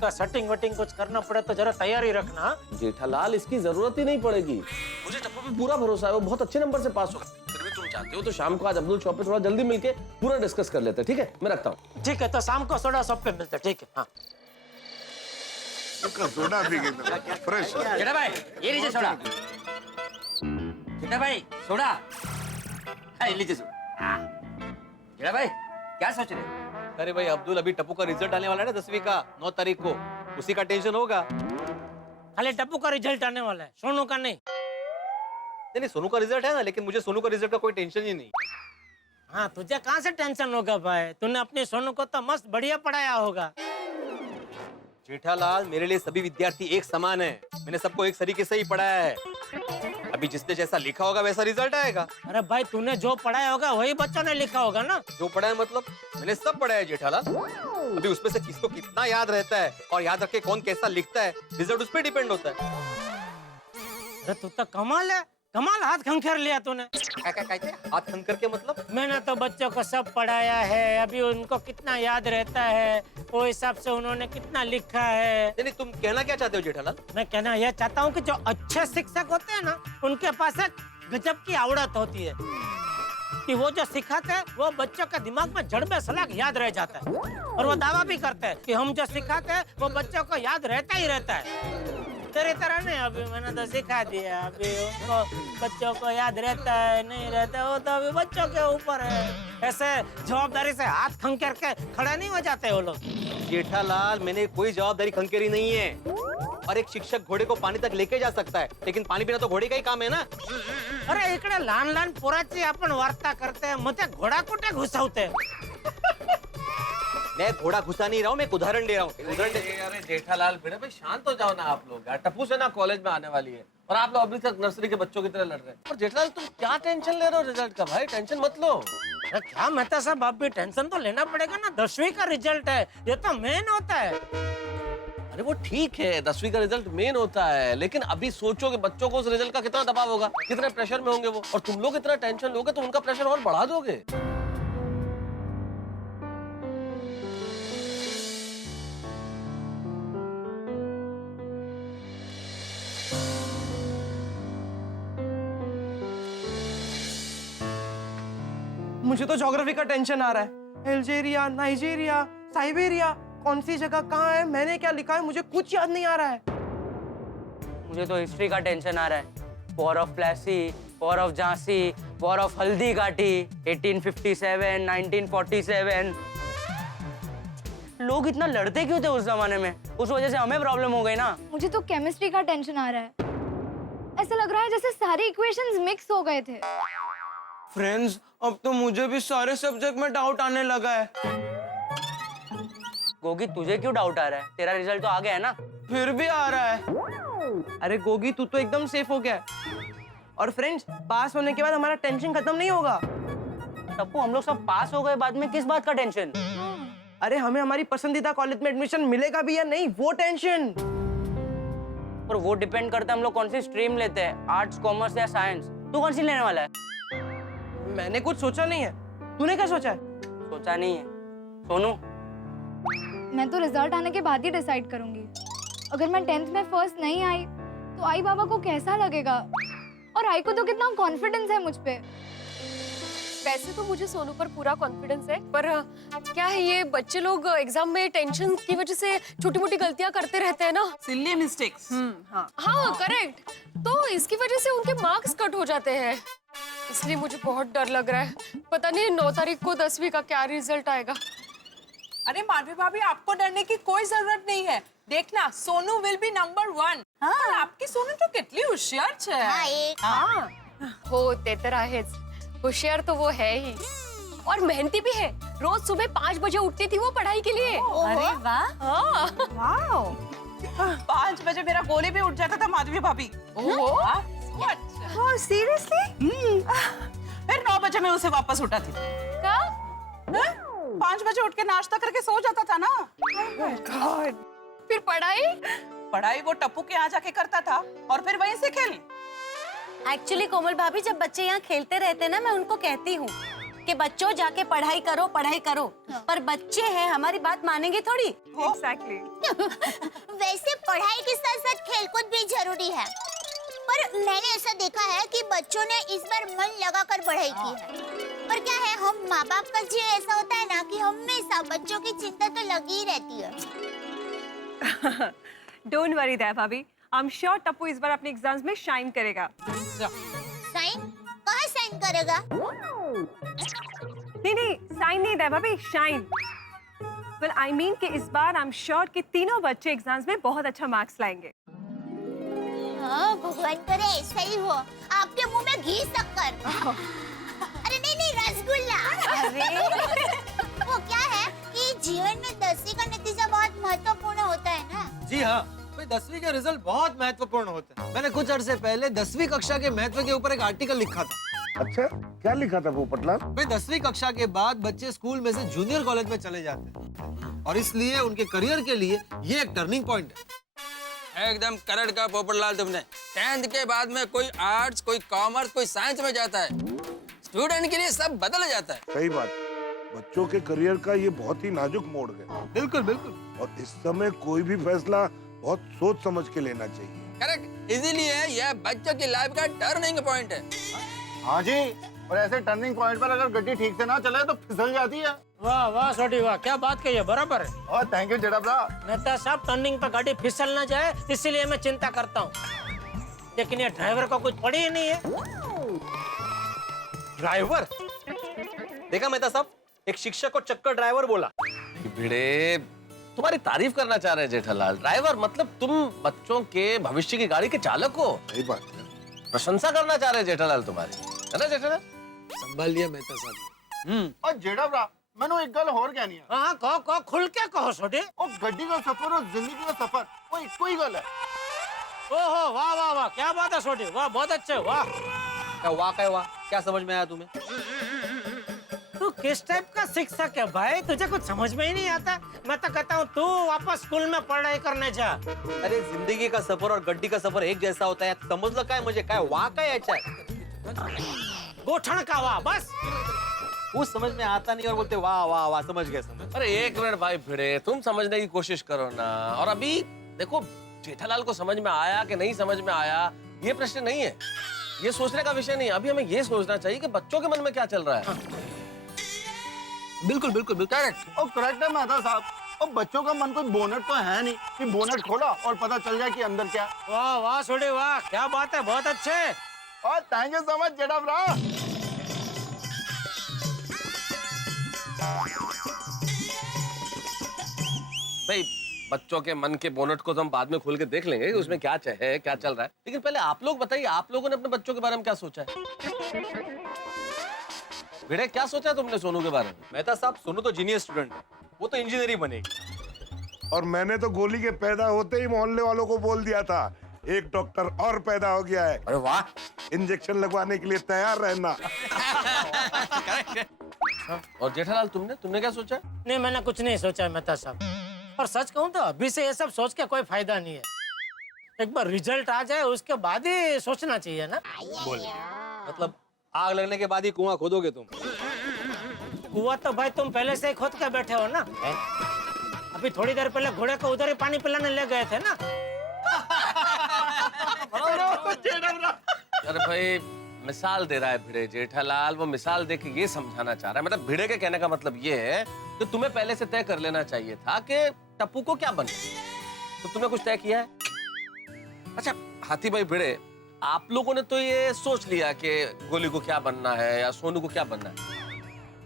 का सेटिंग वेटिंग कुछ करना पड़े तो जरा तैयारी रखना। हाँ? जेठालाल, इसकी जरूरत ही नहीं पड़ेगी। मुझे टप्पू पे पूरा भरोसा है, वो बहुत अच्छे नंबर से पास होगा। फिर भी तुम चाहते हो तो शाम को आज अब्दुल शॉप पे थोड़ा जल्दी मिलके पूरा डिस्कस कर लेते हैं, ठीक है? मैं रखता हूँ। ठीक है, तो शाम को सोडा शॉप पे मिलते हैं, ठीक है? हाँ। सोडा पी के फ्रेश। जेठा भाई, ये लीजिए सोडा। जेठा भाई, सोडा। हाँ, ये लीजिए सोडा। जेठा भाई, क्या सोच रहे हो? अरे भाई अब्दुल, अभी टप्पू का रिजल्ट आने वाला है ना 10वीं का, 9 तारीख को, उसी का टेंशन होगा। खाली टप्पू का रिजल्ट आने वाला है, सोनू का नहीं। नहीं, सोनू का रिजल्ट है ना, लेकिन मुझे सोनू का रिजल्ट का कोई टेंशन ही नहीं। हाँ, तुझे कहाँ से टेंशन होगा भाई? तूने अपने सोनू को तो मस्त बढ़िया पढ़ाया होगा। जेठालाल, मेरे लिए सभी विद्यार्थी एक समान है। मैंने सबको एक तरीके से ही पढ़ाया है। अभी जिसने जैसा लिखा होगा वैसा रिजल्ट आएगा। अरे भाई, तूने जो पढ़ाया होगा वही बच्चों ने लिखा होगा ना। जो पढ़ा है मतलब? मैंने सब पढ़ा है जेठालाल। अभी उसमें से किसको कितना याद रहता है और याद रख के कौन कैसा लिखता है, रिजल्ट उस पर डिपेंड होता है। अरे तू तो कमाल है, कमाल हाथ खंखेर लिया तूने। हाथ खंखेर के मतलब? मैंने तो बच्चों को सब पढ़ाया है, अभी उनको कितना याद रहता है वो हिसाब से उन्होंने कितना लिखा है। नहीं, तुम कहना क्या चाहते हो जेठालाल? मैं कहना यह चाहता हूँ कि जो अच्छे शिक्षक होते हैं ना, उनके पास एक गजब की आवड़त होती है कि वो जो सिखाते हैं वो बच्चों के दिमाग में जड़ में सलाख याद रह जाता है। और वो दावा भी करते हैं कि हम जो सिखाते हैं वो बच्चों को याद रहता ही रहता है। तेरी तरह नहीं, अभी मैंने तो सिखा दिया, अभी उनको बच्चों को याद रहता है नहीं रहता वो तो अभी बच्चों के ऊपर है। ऐसे जवाबदारी से हाथ खंखेर के खड़े नहीं हो जाते वो लोग। जेठालाल, मैंने कोई जवाबदारी खंखेरी नहीं है। और एक शिक्षक घोड़े को पानी तक लेके जा सकता है, लेकिन पानी पीना तो घोड़े का ही काम है ना। अरे इकडे लहान लहान पोराची आपण वार्ता करते, मग ते घोडा कुठे घुसवते? मैं घोड़ा घुसा नहीं रहा हूँ, मैं एक उदाहरण दे रहा हूँ। अरे जेठालाल, बेटा भाई शांत हो जाओ ना आप लोग यार। टप्पू से ना कॉलेज में आने वाली है और आप लोग अभी तक नर्सरी के बच्चों की तरह लड़ रहे हैं। और जेठालाल, तुम क्या टेंशन ले रहे हो रिजल्ट का? भाई टेंशन मत लो। अरे क्या मेहता साहब, आप भी टेंशन तो लेना पड़ेगा ना, 10वीं का रिजल्ट है, ये तो मेन होता है। अरे वो ठीक है, 10वीं का रिजल्ट मेन होता है, लेकिन अभी सोचो कि बच्चों को उस रिजल्ट का कितना दबाव होगा, कितने प्रेशर में होंगे वो, और तुम लोग इतना टेंशन लोगे तो उनका प्रेशर और बढ़ा दोगे। मुझे तो ज्योग्राफी का टेंशन आ रहा है। अल्जीरिया, नाइजीरिया, साइबेरिया, कौन सी जगह कहाँ है, मैंने क्या लिखा है, मुझे कुछ याद नहीं आ रहा है। मुझे तो हिस्ट्री का टेंशन आ रहा है। War of Plassey, war of Jhansi, war of Haldi Ghati, 1857, 1947। लोग इतना लड़ते क्यों थे उस जमाने में? उस वजह से हमें प्रॉब्लम हो गई ना। मुझे तो केमिस्ट्री का टेंशन आ रहा है। ऐसा लग रहा है जैसे सारी इक्वेशंस मिक्स हो गए थे। फ्रेंड्स, अब तो मुझे भी सारे सब्जेक्ट में डाउट आने लगा है। गोगी, तुझे क्यों डाउट आ रहा है? तेरा रिजल्ट तो आ गया है ना। फिर भी आ रहा है। अरे गोगी, तू तो एकदम सेफ हो गया। और फ्रेंड्स, पास होने के बाद हमारा टेंशन खत्म नहीं होगा। टप्पू, हम लोग सब पास हो गए, बाद में किस बात का टेंशन? अरे हमें हमारी पसंदीदा कॉलेज में एडमिशन मिलेगा भी या नहीं, वो टेंशन। पर वो डिपेंड करता है हम लोग कौन सी स्ट्रीम लेते हैं, आर्ट्स, कॉमर्स या साइंस। तू कौन सी लेने वाला है? मैंने कुछ सोचा नहीं है। तूने क्या सोचा है? सोचा नहीं है। सोनू, मैं तो रिजल्ट आने के बाद ही डिसाइड करूंगी। अगर मैं 10th में फर्स्ट नहीं आई तो आई बाबा को कैसा लगेगा, और आई को तो कितना कॉन्फिडेंस है मुझ पे। वैसे तो मुझे सोनू पर पूरा कॉन्फिडेंस है, पर क्या है, ये बच्चे लोग एग्जाम में टेंशन की वजह से छोटी मोटी गलतियां करते रहते हैं ना, सिली मिस्टेक्स। हाँ करेक्ट। तो इसकी वजह से उनके मार्क्स कट हो जाते हैं, इसलिए मुझे बहुत डर लग रहा है। पता नहीं 9 तारीख को 10वीं का क्या रिजल्ट आएगा। अरे माधवी भाभी, आपको डरने की कोई जरूरत नहीं है। देखना, सोनू विल बी नंबर 1। हाँ, आपकी सोनू तो कितनी होशियार है। हाँ, हो ते तर आहेच। होशियार तो वो है ही, और मेहनती भी है। रोज सुबह 5 बजे उठती थी वो पढ़ाई के लिए। अरे वाह। हाँ। वाह। 5 बजे मेरा गोली भी उठ जाता था माधवी भाभी। सीरियसली? फिर 9 बजे मैं उसे वापस उठाती थी। कब? 5 बजे उठ के नाश्ता करके सो जाता था ना। गॉड। फिर पढ़ाई वो टप्पू के यहाँ जाके करता था, और फिर वहीं से खेल। एक्चुअली कोमल भाभी, जब बच्चे यहाँ खेलते रहते हैं ना, मैं उनको कहती हूँ कि बच्चों जाके पढ़ाई करो, पर बच्चे हैं, हमारी बात मानेंगे थोड़ी। एग्जैक्टली। वैसे पढ़ाई के साथ साथ खेलकूद भी जरूरी है, पर मैंने ऐसा देखा है कि बच्चों ने इस बार मन लगाकर पढ़ाई की है। पर क्या है, हम माँ बाप का जीवन ऐसा होता है ना कि हमेशा बच्चों की चिंता तो लगी ही रहती है। डोंट वरी दया भाभी, आई एम श्योर टप्पू इस बार अपने एग्जाम्स में शाइन करेगा। साइन? कहाँ साइन करेगा? नहीं, साइन नहीं दया भाभी, शाइन। वेल आई मीन कि इस बार आई एम श्योर कि तीनों बच्चे एग्जाम्स में बहुत अच्छा मार्क्स लाएंगे। हाँ, भगवान करे ऐसा ही हो। आपके मुंह में घी शक्कर। अरे नहीं, रसगुल्ला। अरे वो क्या है कि जीवन में 10वीं का नतीजा बहुत महत्वपूर्ण होता है ना। जी हाँ, भाई 10वीं के रिजल्ट बहुत महत्वपूर्ण होते हैं। मैंने कुछ अरसे पहले 10वीं कक्षा के महत्व के ऊपर एक आर्टिकल लिखा था। अच्छा, क्या लिखा था वो पटला? भाई 10वीं कक्षा के बाद बच्चे स्कूल में से जूनियर कॉलेज में चले जाते हैं और इसलिए उनके करियर के लिए ये एक टर्निंग पॉइंट है। एकदम करेक्ट का पोपटलाल तुमने। 10th के बाद में कोई आर्ट्स, कोई कॉमर्स, कोई साइंस में जाता है। स्टूडेंट के लिए सब बदल जाता है। सही बात, बच्चों के करियर का ये बहुत ही नाजुक मोड़ है। बिल्कुल बिल्कुल। और इस समय कोई भी फैसला बहुत सोच समझ के लेना चाहिए। करेक्ट, इसीलिए यह बच्चों की लाइफ का टर्निंग पॉइंट है। हाँ जी, और ऐसे टर्निंग पॉइंट पर अगर गड्डी ठीक से ना चले तो फिसल जाती है। वाह वाह छोटी वाह, क्या बात कही है, बराबर है। और थैंक यू जड़ाबरा। मेहता साहब, टर्निंग पर गाड़ी फिसल ना जाए इसीलिए मैं चिंता करता हूँ, लेकिन ये ड्राइवर को कुछ पड़ी ही नहीं है। ड्राइवर? देखा मेहता साहब, एक शिक्षक को चक्कर ड्राइवर बोला। भिड़े, तुम्हारी तारीफ करना चाह रहे हैं जेठालाल। ड्राइवर मतलब तुम बच्चों के भविष्य की गाड़ी के चालक हो। सही बात है। प्रशंसा करना चाह रहे हैं जेठालाल तुम्हारी, है ना जेठालाल? संभाल लिया मेहता साहब। और जेठाबरा, मैंने एक गल और कहनी है। हाँ, कहो, खुल के कहो छोटे। और गड्डी का सफर और जिंदगी का सफर वो एक ही गल है। ओहो, वाह वाह वाह, क्या बात है छोटे, वाह बहुत अच्छे, वाह। क्या समझ में आया तुम्हें? तू किस टाइप का शिक्षक है भाई, तुझे कुछ समझ में ही नहीं आता। मैं तो कहता हूँ तू वापस स्कूल में पढ़ाई करने जा। अरे जिंदगी का सफर और गड्डी का सफर एक जैसा होता है, समझ लो काय मुझे, काय वाह काय अच्छा है। गोठण का वाह, बस कुछ समझ में आता नहीं और बोलते वाह वाह वाह, समझ गए समझ। अरे एक मिनट भाई भिड़े, तुम समझने की कोशिश करो ना। और अभी देखो, जेठालाल को समझ में आया कि नहीं समझ में आया, ये प्रश्न नहीं है, ये सोचने का विषय नहीं। अभी हमें ये सोचना चाहिए कि बच्चों के मन में क्या चल रहा है। बिल्कुल बिल्कुल बिल्कुल करेक्ट। और करेक्ट है मेहता साहब। और बच्चों का मन कोई बोनट तो है नहीं कि बोनट खोला और पता चल जाए कि अंदर क्या। वाह वाह छोटे वाह, क्या बात है, बहुत अच्छे। और थैंक यू सो मच जेठाबरा। भाई बच्चों के मन के बोनट को तो हम बाद में खोल के देख लेंगे कि उसमें क्या है, क्या चल रहा है। लेकिन पहले आप लोग बताइए, आप लोगों ने अपने बच्चों के बारे में क्या सोचा है? भिड़े, क्या सोचा तुमने सोनू के बारे में? मेहता साहब, सोनू तो जीनियस स्टूडेंट है, वो तो इंजीनियर ही बनेगी। और मैंने तो गोली के पैदा होते ही मोहल्ले वालों को बोल दिया था, एक डॉक्टर और पैदा हो गया है। अरे वाह, इंजेक्शन लगवाने के लिए तैयार रहना। और जेठालाल, तुमने क्या सोचा? नहीं, मैंने कुछ नहीं सोचा मेहता साहब। और सच कहूँ तो अभी से ये सब सोच के कोई फायदा नहीं है। एक बार रिजल्ट आ जाए उसके बाद ही सोचना चाहिए ना। बोल, मतलब आग लगने के बाद ही कुआं खोदोगे तुम? कुआं तो भाई तुम पहले से ही खोद के बैठे हो ना। अभी थोड़ी देर पहले घोड़े को उधर ही पानी पिलाने ले गए थे ना। अरे भाई, मिसाल दे रहा है भिड़े जेठालाल। वो मिसाल दे के ये समझाना चाह रहा है, मतलब भिड़े के कहने का मतलब ये है कि तुम्हें पहले से तय कर लेना चाहिए था कि टप्पू को क्या बनना। तो तुमने कुछ तय किया है? अच्छा हाथी भाई भिड़े, आप लोगों ने तो ये सोच लिया कि गोली को क्या बनना है या सोनू को क्या बनना है।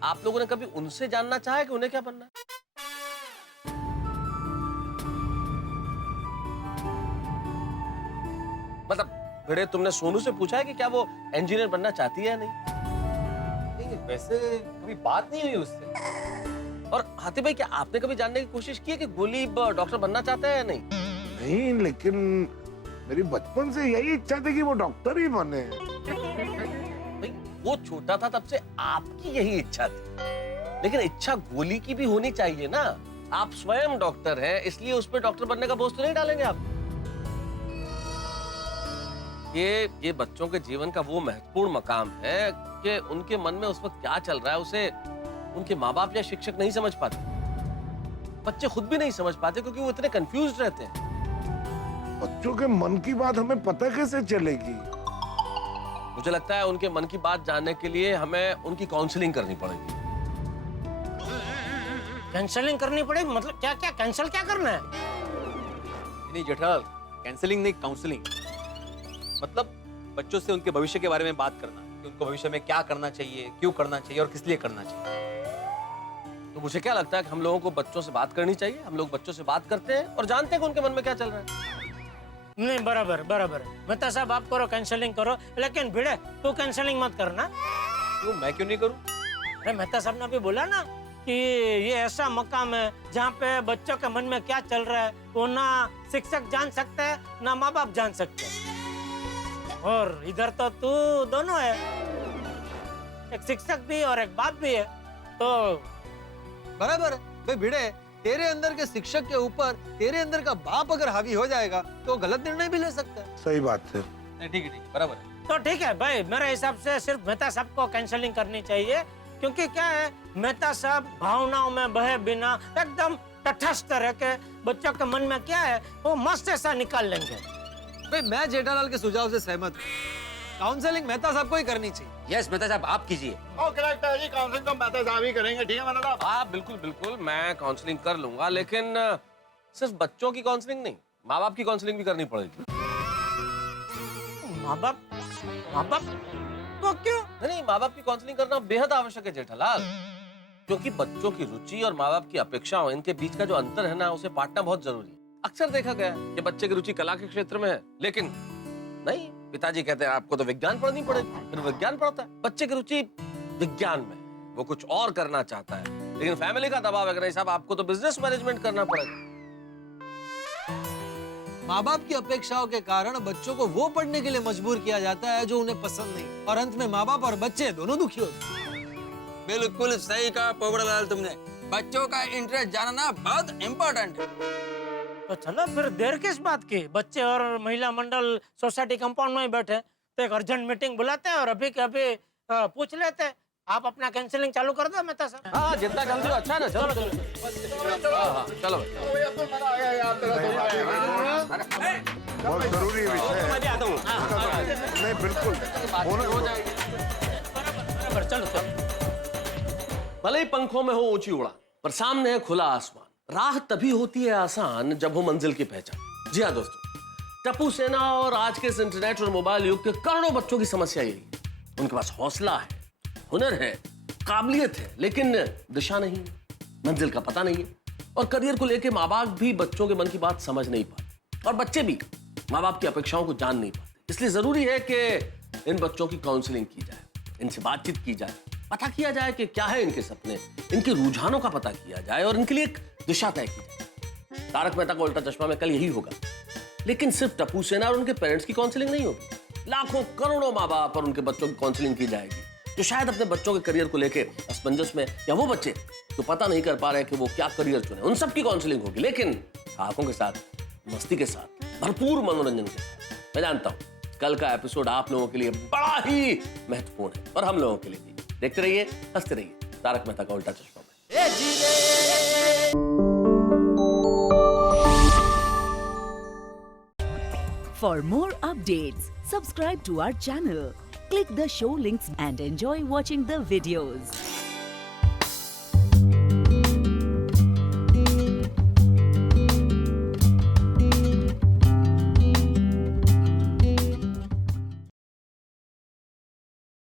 आप लोगों ने कभी उनसे जानना चाहा कि उन्हें क्या बनना है? मतलब भिड़े, तुमने सोनू से पूछा है कि क्या वो इंजीनियर बनना चाहती है या नहीं? वैसे कभी बात नहीं हुई उससे। और हाथी भाई, क्या आपने कभी जानने की कोशिश की है कि गोली डॉक्टर बनना चाहता है या नहीं? नहीं, लेकिन मेरी बचपन से यही इच्छा थी कि वो डॉक्टर ही बने। भाई वो छोटा था तब से आपकी यही इच्छा थी, लेकिन इच्छा गोली की भी होनी चाहिए ना। आप स्वयं डॉक्टर हैं, इसलिए उस पर डॉक्टर बनने का बोझ तो नहीं डालेंगे आप। ये बच्चों के जीवन का वो महत्वपूर्ण मकाम है कि उनके मन में उस वक्त क्या चल रहा है उसे उनके माँ बाप या शिक्षक नहीं समझ पाते। बच्चे खुद भी नहीं समझ पाते क्योंकि वो इतने कंफ्यूज रहते हैं। बच्चों के मन की बात हमें पता कैसे चलेगी? मुझे लगता है उनके मन की बात जानने के लिए हमें उनकी काउंसलिंग करनी पड़ेगी। कैंसलिंग करनी पड़ेगी? मतलब क्या क्या कैंसिल क्या करना है? नहीं जेठालाल, कैंसलिंग नहीं, काउंसलिंग। मतलब बच्चों से उनके भविष्य के बारे में बात करना कि उनको भविष्य में क्या करना चाहिए, क्यों करना चाहिए और किस लिए करना चाहिए। तो मुझे क्या लगता है कि हम लोगों को बच्चों से बात करनी चाहिए। हम लोग बच्चों से बात करते हैं और जानते हैं कि उनके मन में क्या चल रहा है। नहीं, बराबर बराबर। मेहता साहब आप करो, कैंसलिंग करो, लेकिन भिड़े तू कैंसलिंग मत करना। क्यों, मैं क्यों नहीं करूं? अरे मेहता साहब ने अभी बोला ना कि ये ऐसा मकाम है जहाँ पे बच्चों के मन में क्या चल रहा है वो ना शिक्षक जान सकते हैं ना माँ बाप जान सकते हैं। और इधर तो तू दोनों है, एक शिक्षक भी और एक बाप भी है। तो बराबर है भाई भिड़े, तेरे अंदर के शिक्षक के ऊपर तेरे अंदर का बाप अगर हावी हो जाएगा तो गलत निर्णय भी ले सकता है। सही बात है। ठीक है, बराबर है। तो ठीक है भाई, मेरे हिसाब से सिर्फ मेहता साहब को कैंसलिंग करनी चाहिए, क्योंकि क्या है मेहता साहब भावनाओं में बहे बिना एकदम तटस्थ रह के बच्चों के मन में क्या है वो मस्त ऐसा निकाल लेंगे। भाई मैं जेठालाल के सुझाव से सहमत हूँ, काउंसलिंग मेहता साहब को ही करनी चाहिए। यस मेहता साहब, आप कीजिए। करेक्ट है जी, काउंसलिंग तो मेहता साहब ही करेंगे। ठीक है मेहता साहब? हाँ बिल्कुल बिल्कुल, मैं काउंसलिंग कर लूंगा, लेकिन सिर्फ बच्चों की काउंसलिंग नहीं, माँ बाप की काउंसलिंग भी करनी पड़ेगी। माँ बाप तो क्यों? नहीं, माँ बाप की काउंसलिंग करना बेहद आवश्यक है जेठालाल, क्योंकि बच्चों की रुचि और माँ बाप की अपेक्षाओं, इनके बीच का जो अंतर है ना, उसे बांटना बहुत जरूरी है। अक्सर देखा गया है कि बच्चे की रुचि कला के क्षेत्र में है, लेकिन नहीं, पिताजी कहते हैं आपको तो विज्ञान पढ़नी पड़ेगी, फिर विज्ञान पढ़ता है। बच्चे की रुचि विज्ञान में, वो कुछ और करना चाहता है, लेकिन फैमिली का दबाव है कि नहीं साहब आपको तो बिजनेस मैनेजमेंट करना पड़ेगा। माँ बाप की अपेक्षाओं के कारण बच्चों को वो पढ़ने के लिए मजबूर किया जाता है जो उन्हें पसंद नहीं, और अंत में माँ बाप और बच्चे दोनों दुखी होते हैं। बिल्कुल सही कहा पोपड़लाल तुमने। बच्चों का इंटरेस्ट जानना बहुत इम्पोर्टेंट है। तो चलो फिर देर किस बात की, बच्चे और महिला मंडल सोसाइटी कंपाउंड में ही बैठे, तो एक अर्जेंट मीटिंग बुलाते हैं और अभी के अभी पूछ लेते हैं। आप अपना कैंसिलिंग चालू कर दो मेहता साहब। हाँ, जितना जल्दी हो अच्छा है ना। चलो चलो चलो बहुत जरूरी विषय है। मैं भी आता हूँ। नहीं बिल्कुल हो जाएगी। चलो चलो। भले ही पंखों में हो ऊंची उड़ान, पर सामने है खुला आसमान। राह तभी होती है आसान जब हो मंजिल की पहचान। जी हाँ दोस्तों, टप्पू सेना और आज के इस इंटरनेट और मोबाइल युग के करोड़ों बच्चों की समस्या यही है। उनके पास हौसला है, हुनर है, काबिलियत है, लेकिन दिशा नहीं है, मंजिल का पता नहीं है, और करियर को लेकर माँ बाप भी बच्चों के मन की बात समझ नहीं पाते, और बच्चे भी माँ बाप की अपेक्षाओं को जान नहीं पाते। इसलिए जरूरी है कि इन बच्चों की काउंसलिंग की जाए, इनसे बातचीत की जाए, पता किया जाए कि क्या है इनके सपने, इनके रुझानों का पता किया जाए और इनके लिए एक दिशा तय की जाए। तारक मेहता का उल्टा चश्मा में कल यही होगा, लेकिन सिर्फ टप्पू सेना और उनके पेरेंट्स की काउंसलिंग नहीं होगी। लाखों करोड़ों माँ बाप और उनके बच्चों की काउंसलिंग की जाएगी, जो शायद अपने बच्चों के करियर को लेकर असमंजस में, या वो बच्चे जो पता नहीं कर पा रहे कि वो क्या करियर चुने, उन सब की काउंसलिंग होगी, लेकिन आंखों के साथ, मस्ती के साथ, भरपूर मनोरंजन के साथ। मैं जानता हूं कल का एपिसोड आप लोगों के लिए बड़ा ही महत्वपूर्ण है, और हम लोगों के लिए भी। देखते रहिए, हंसते रहिए, तारक मेहता का उल्टा चश्मा में। For more updates, subscribe to our channel, click the show links and enjoy watching the videos.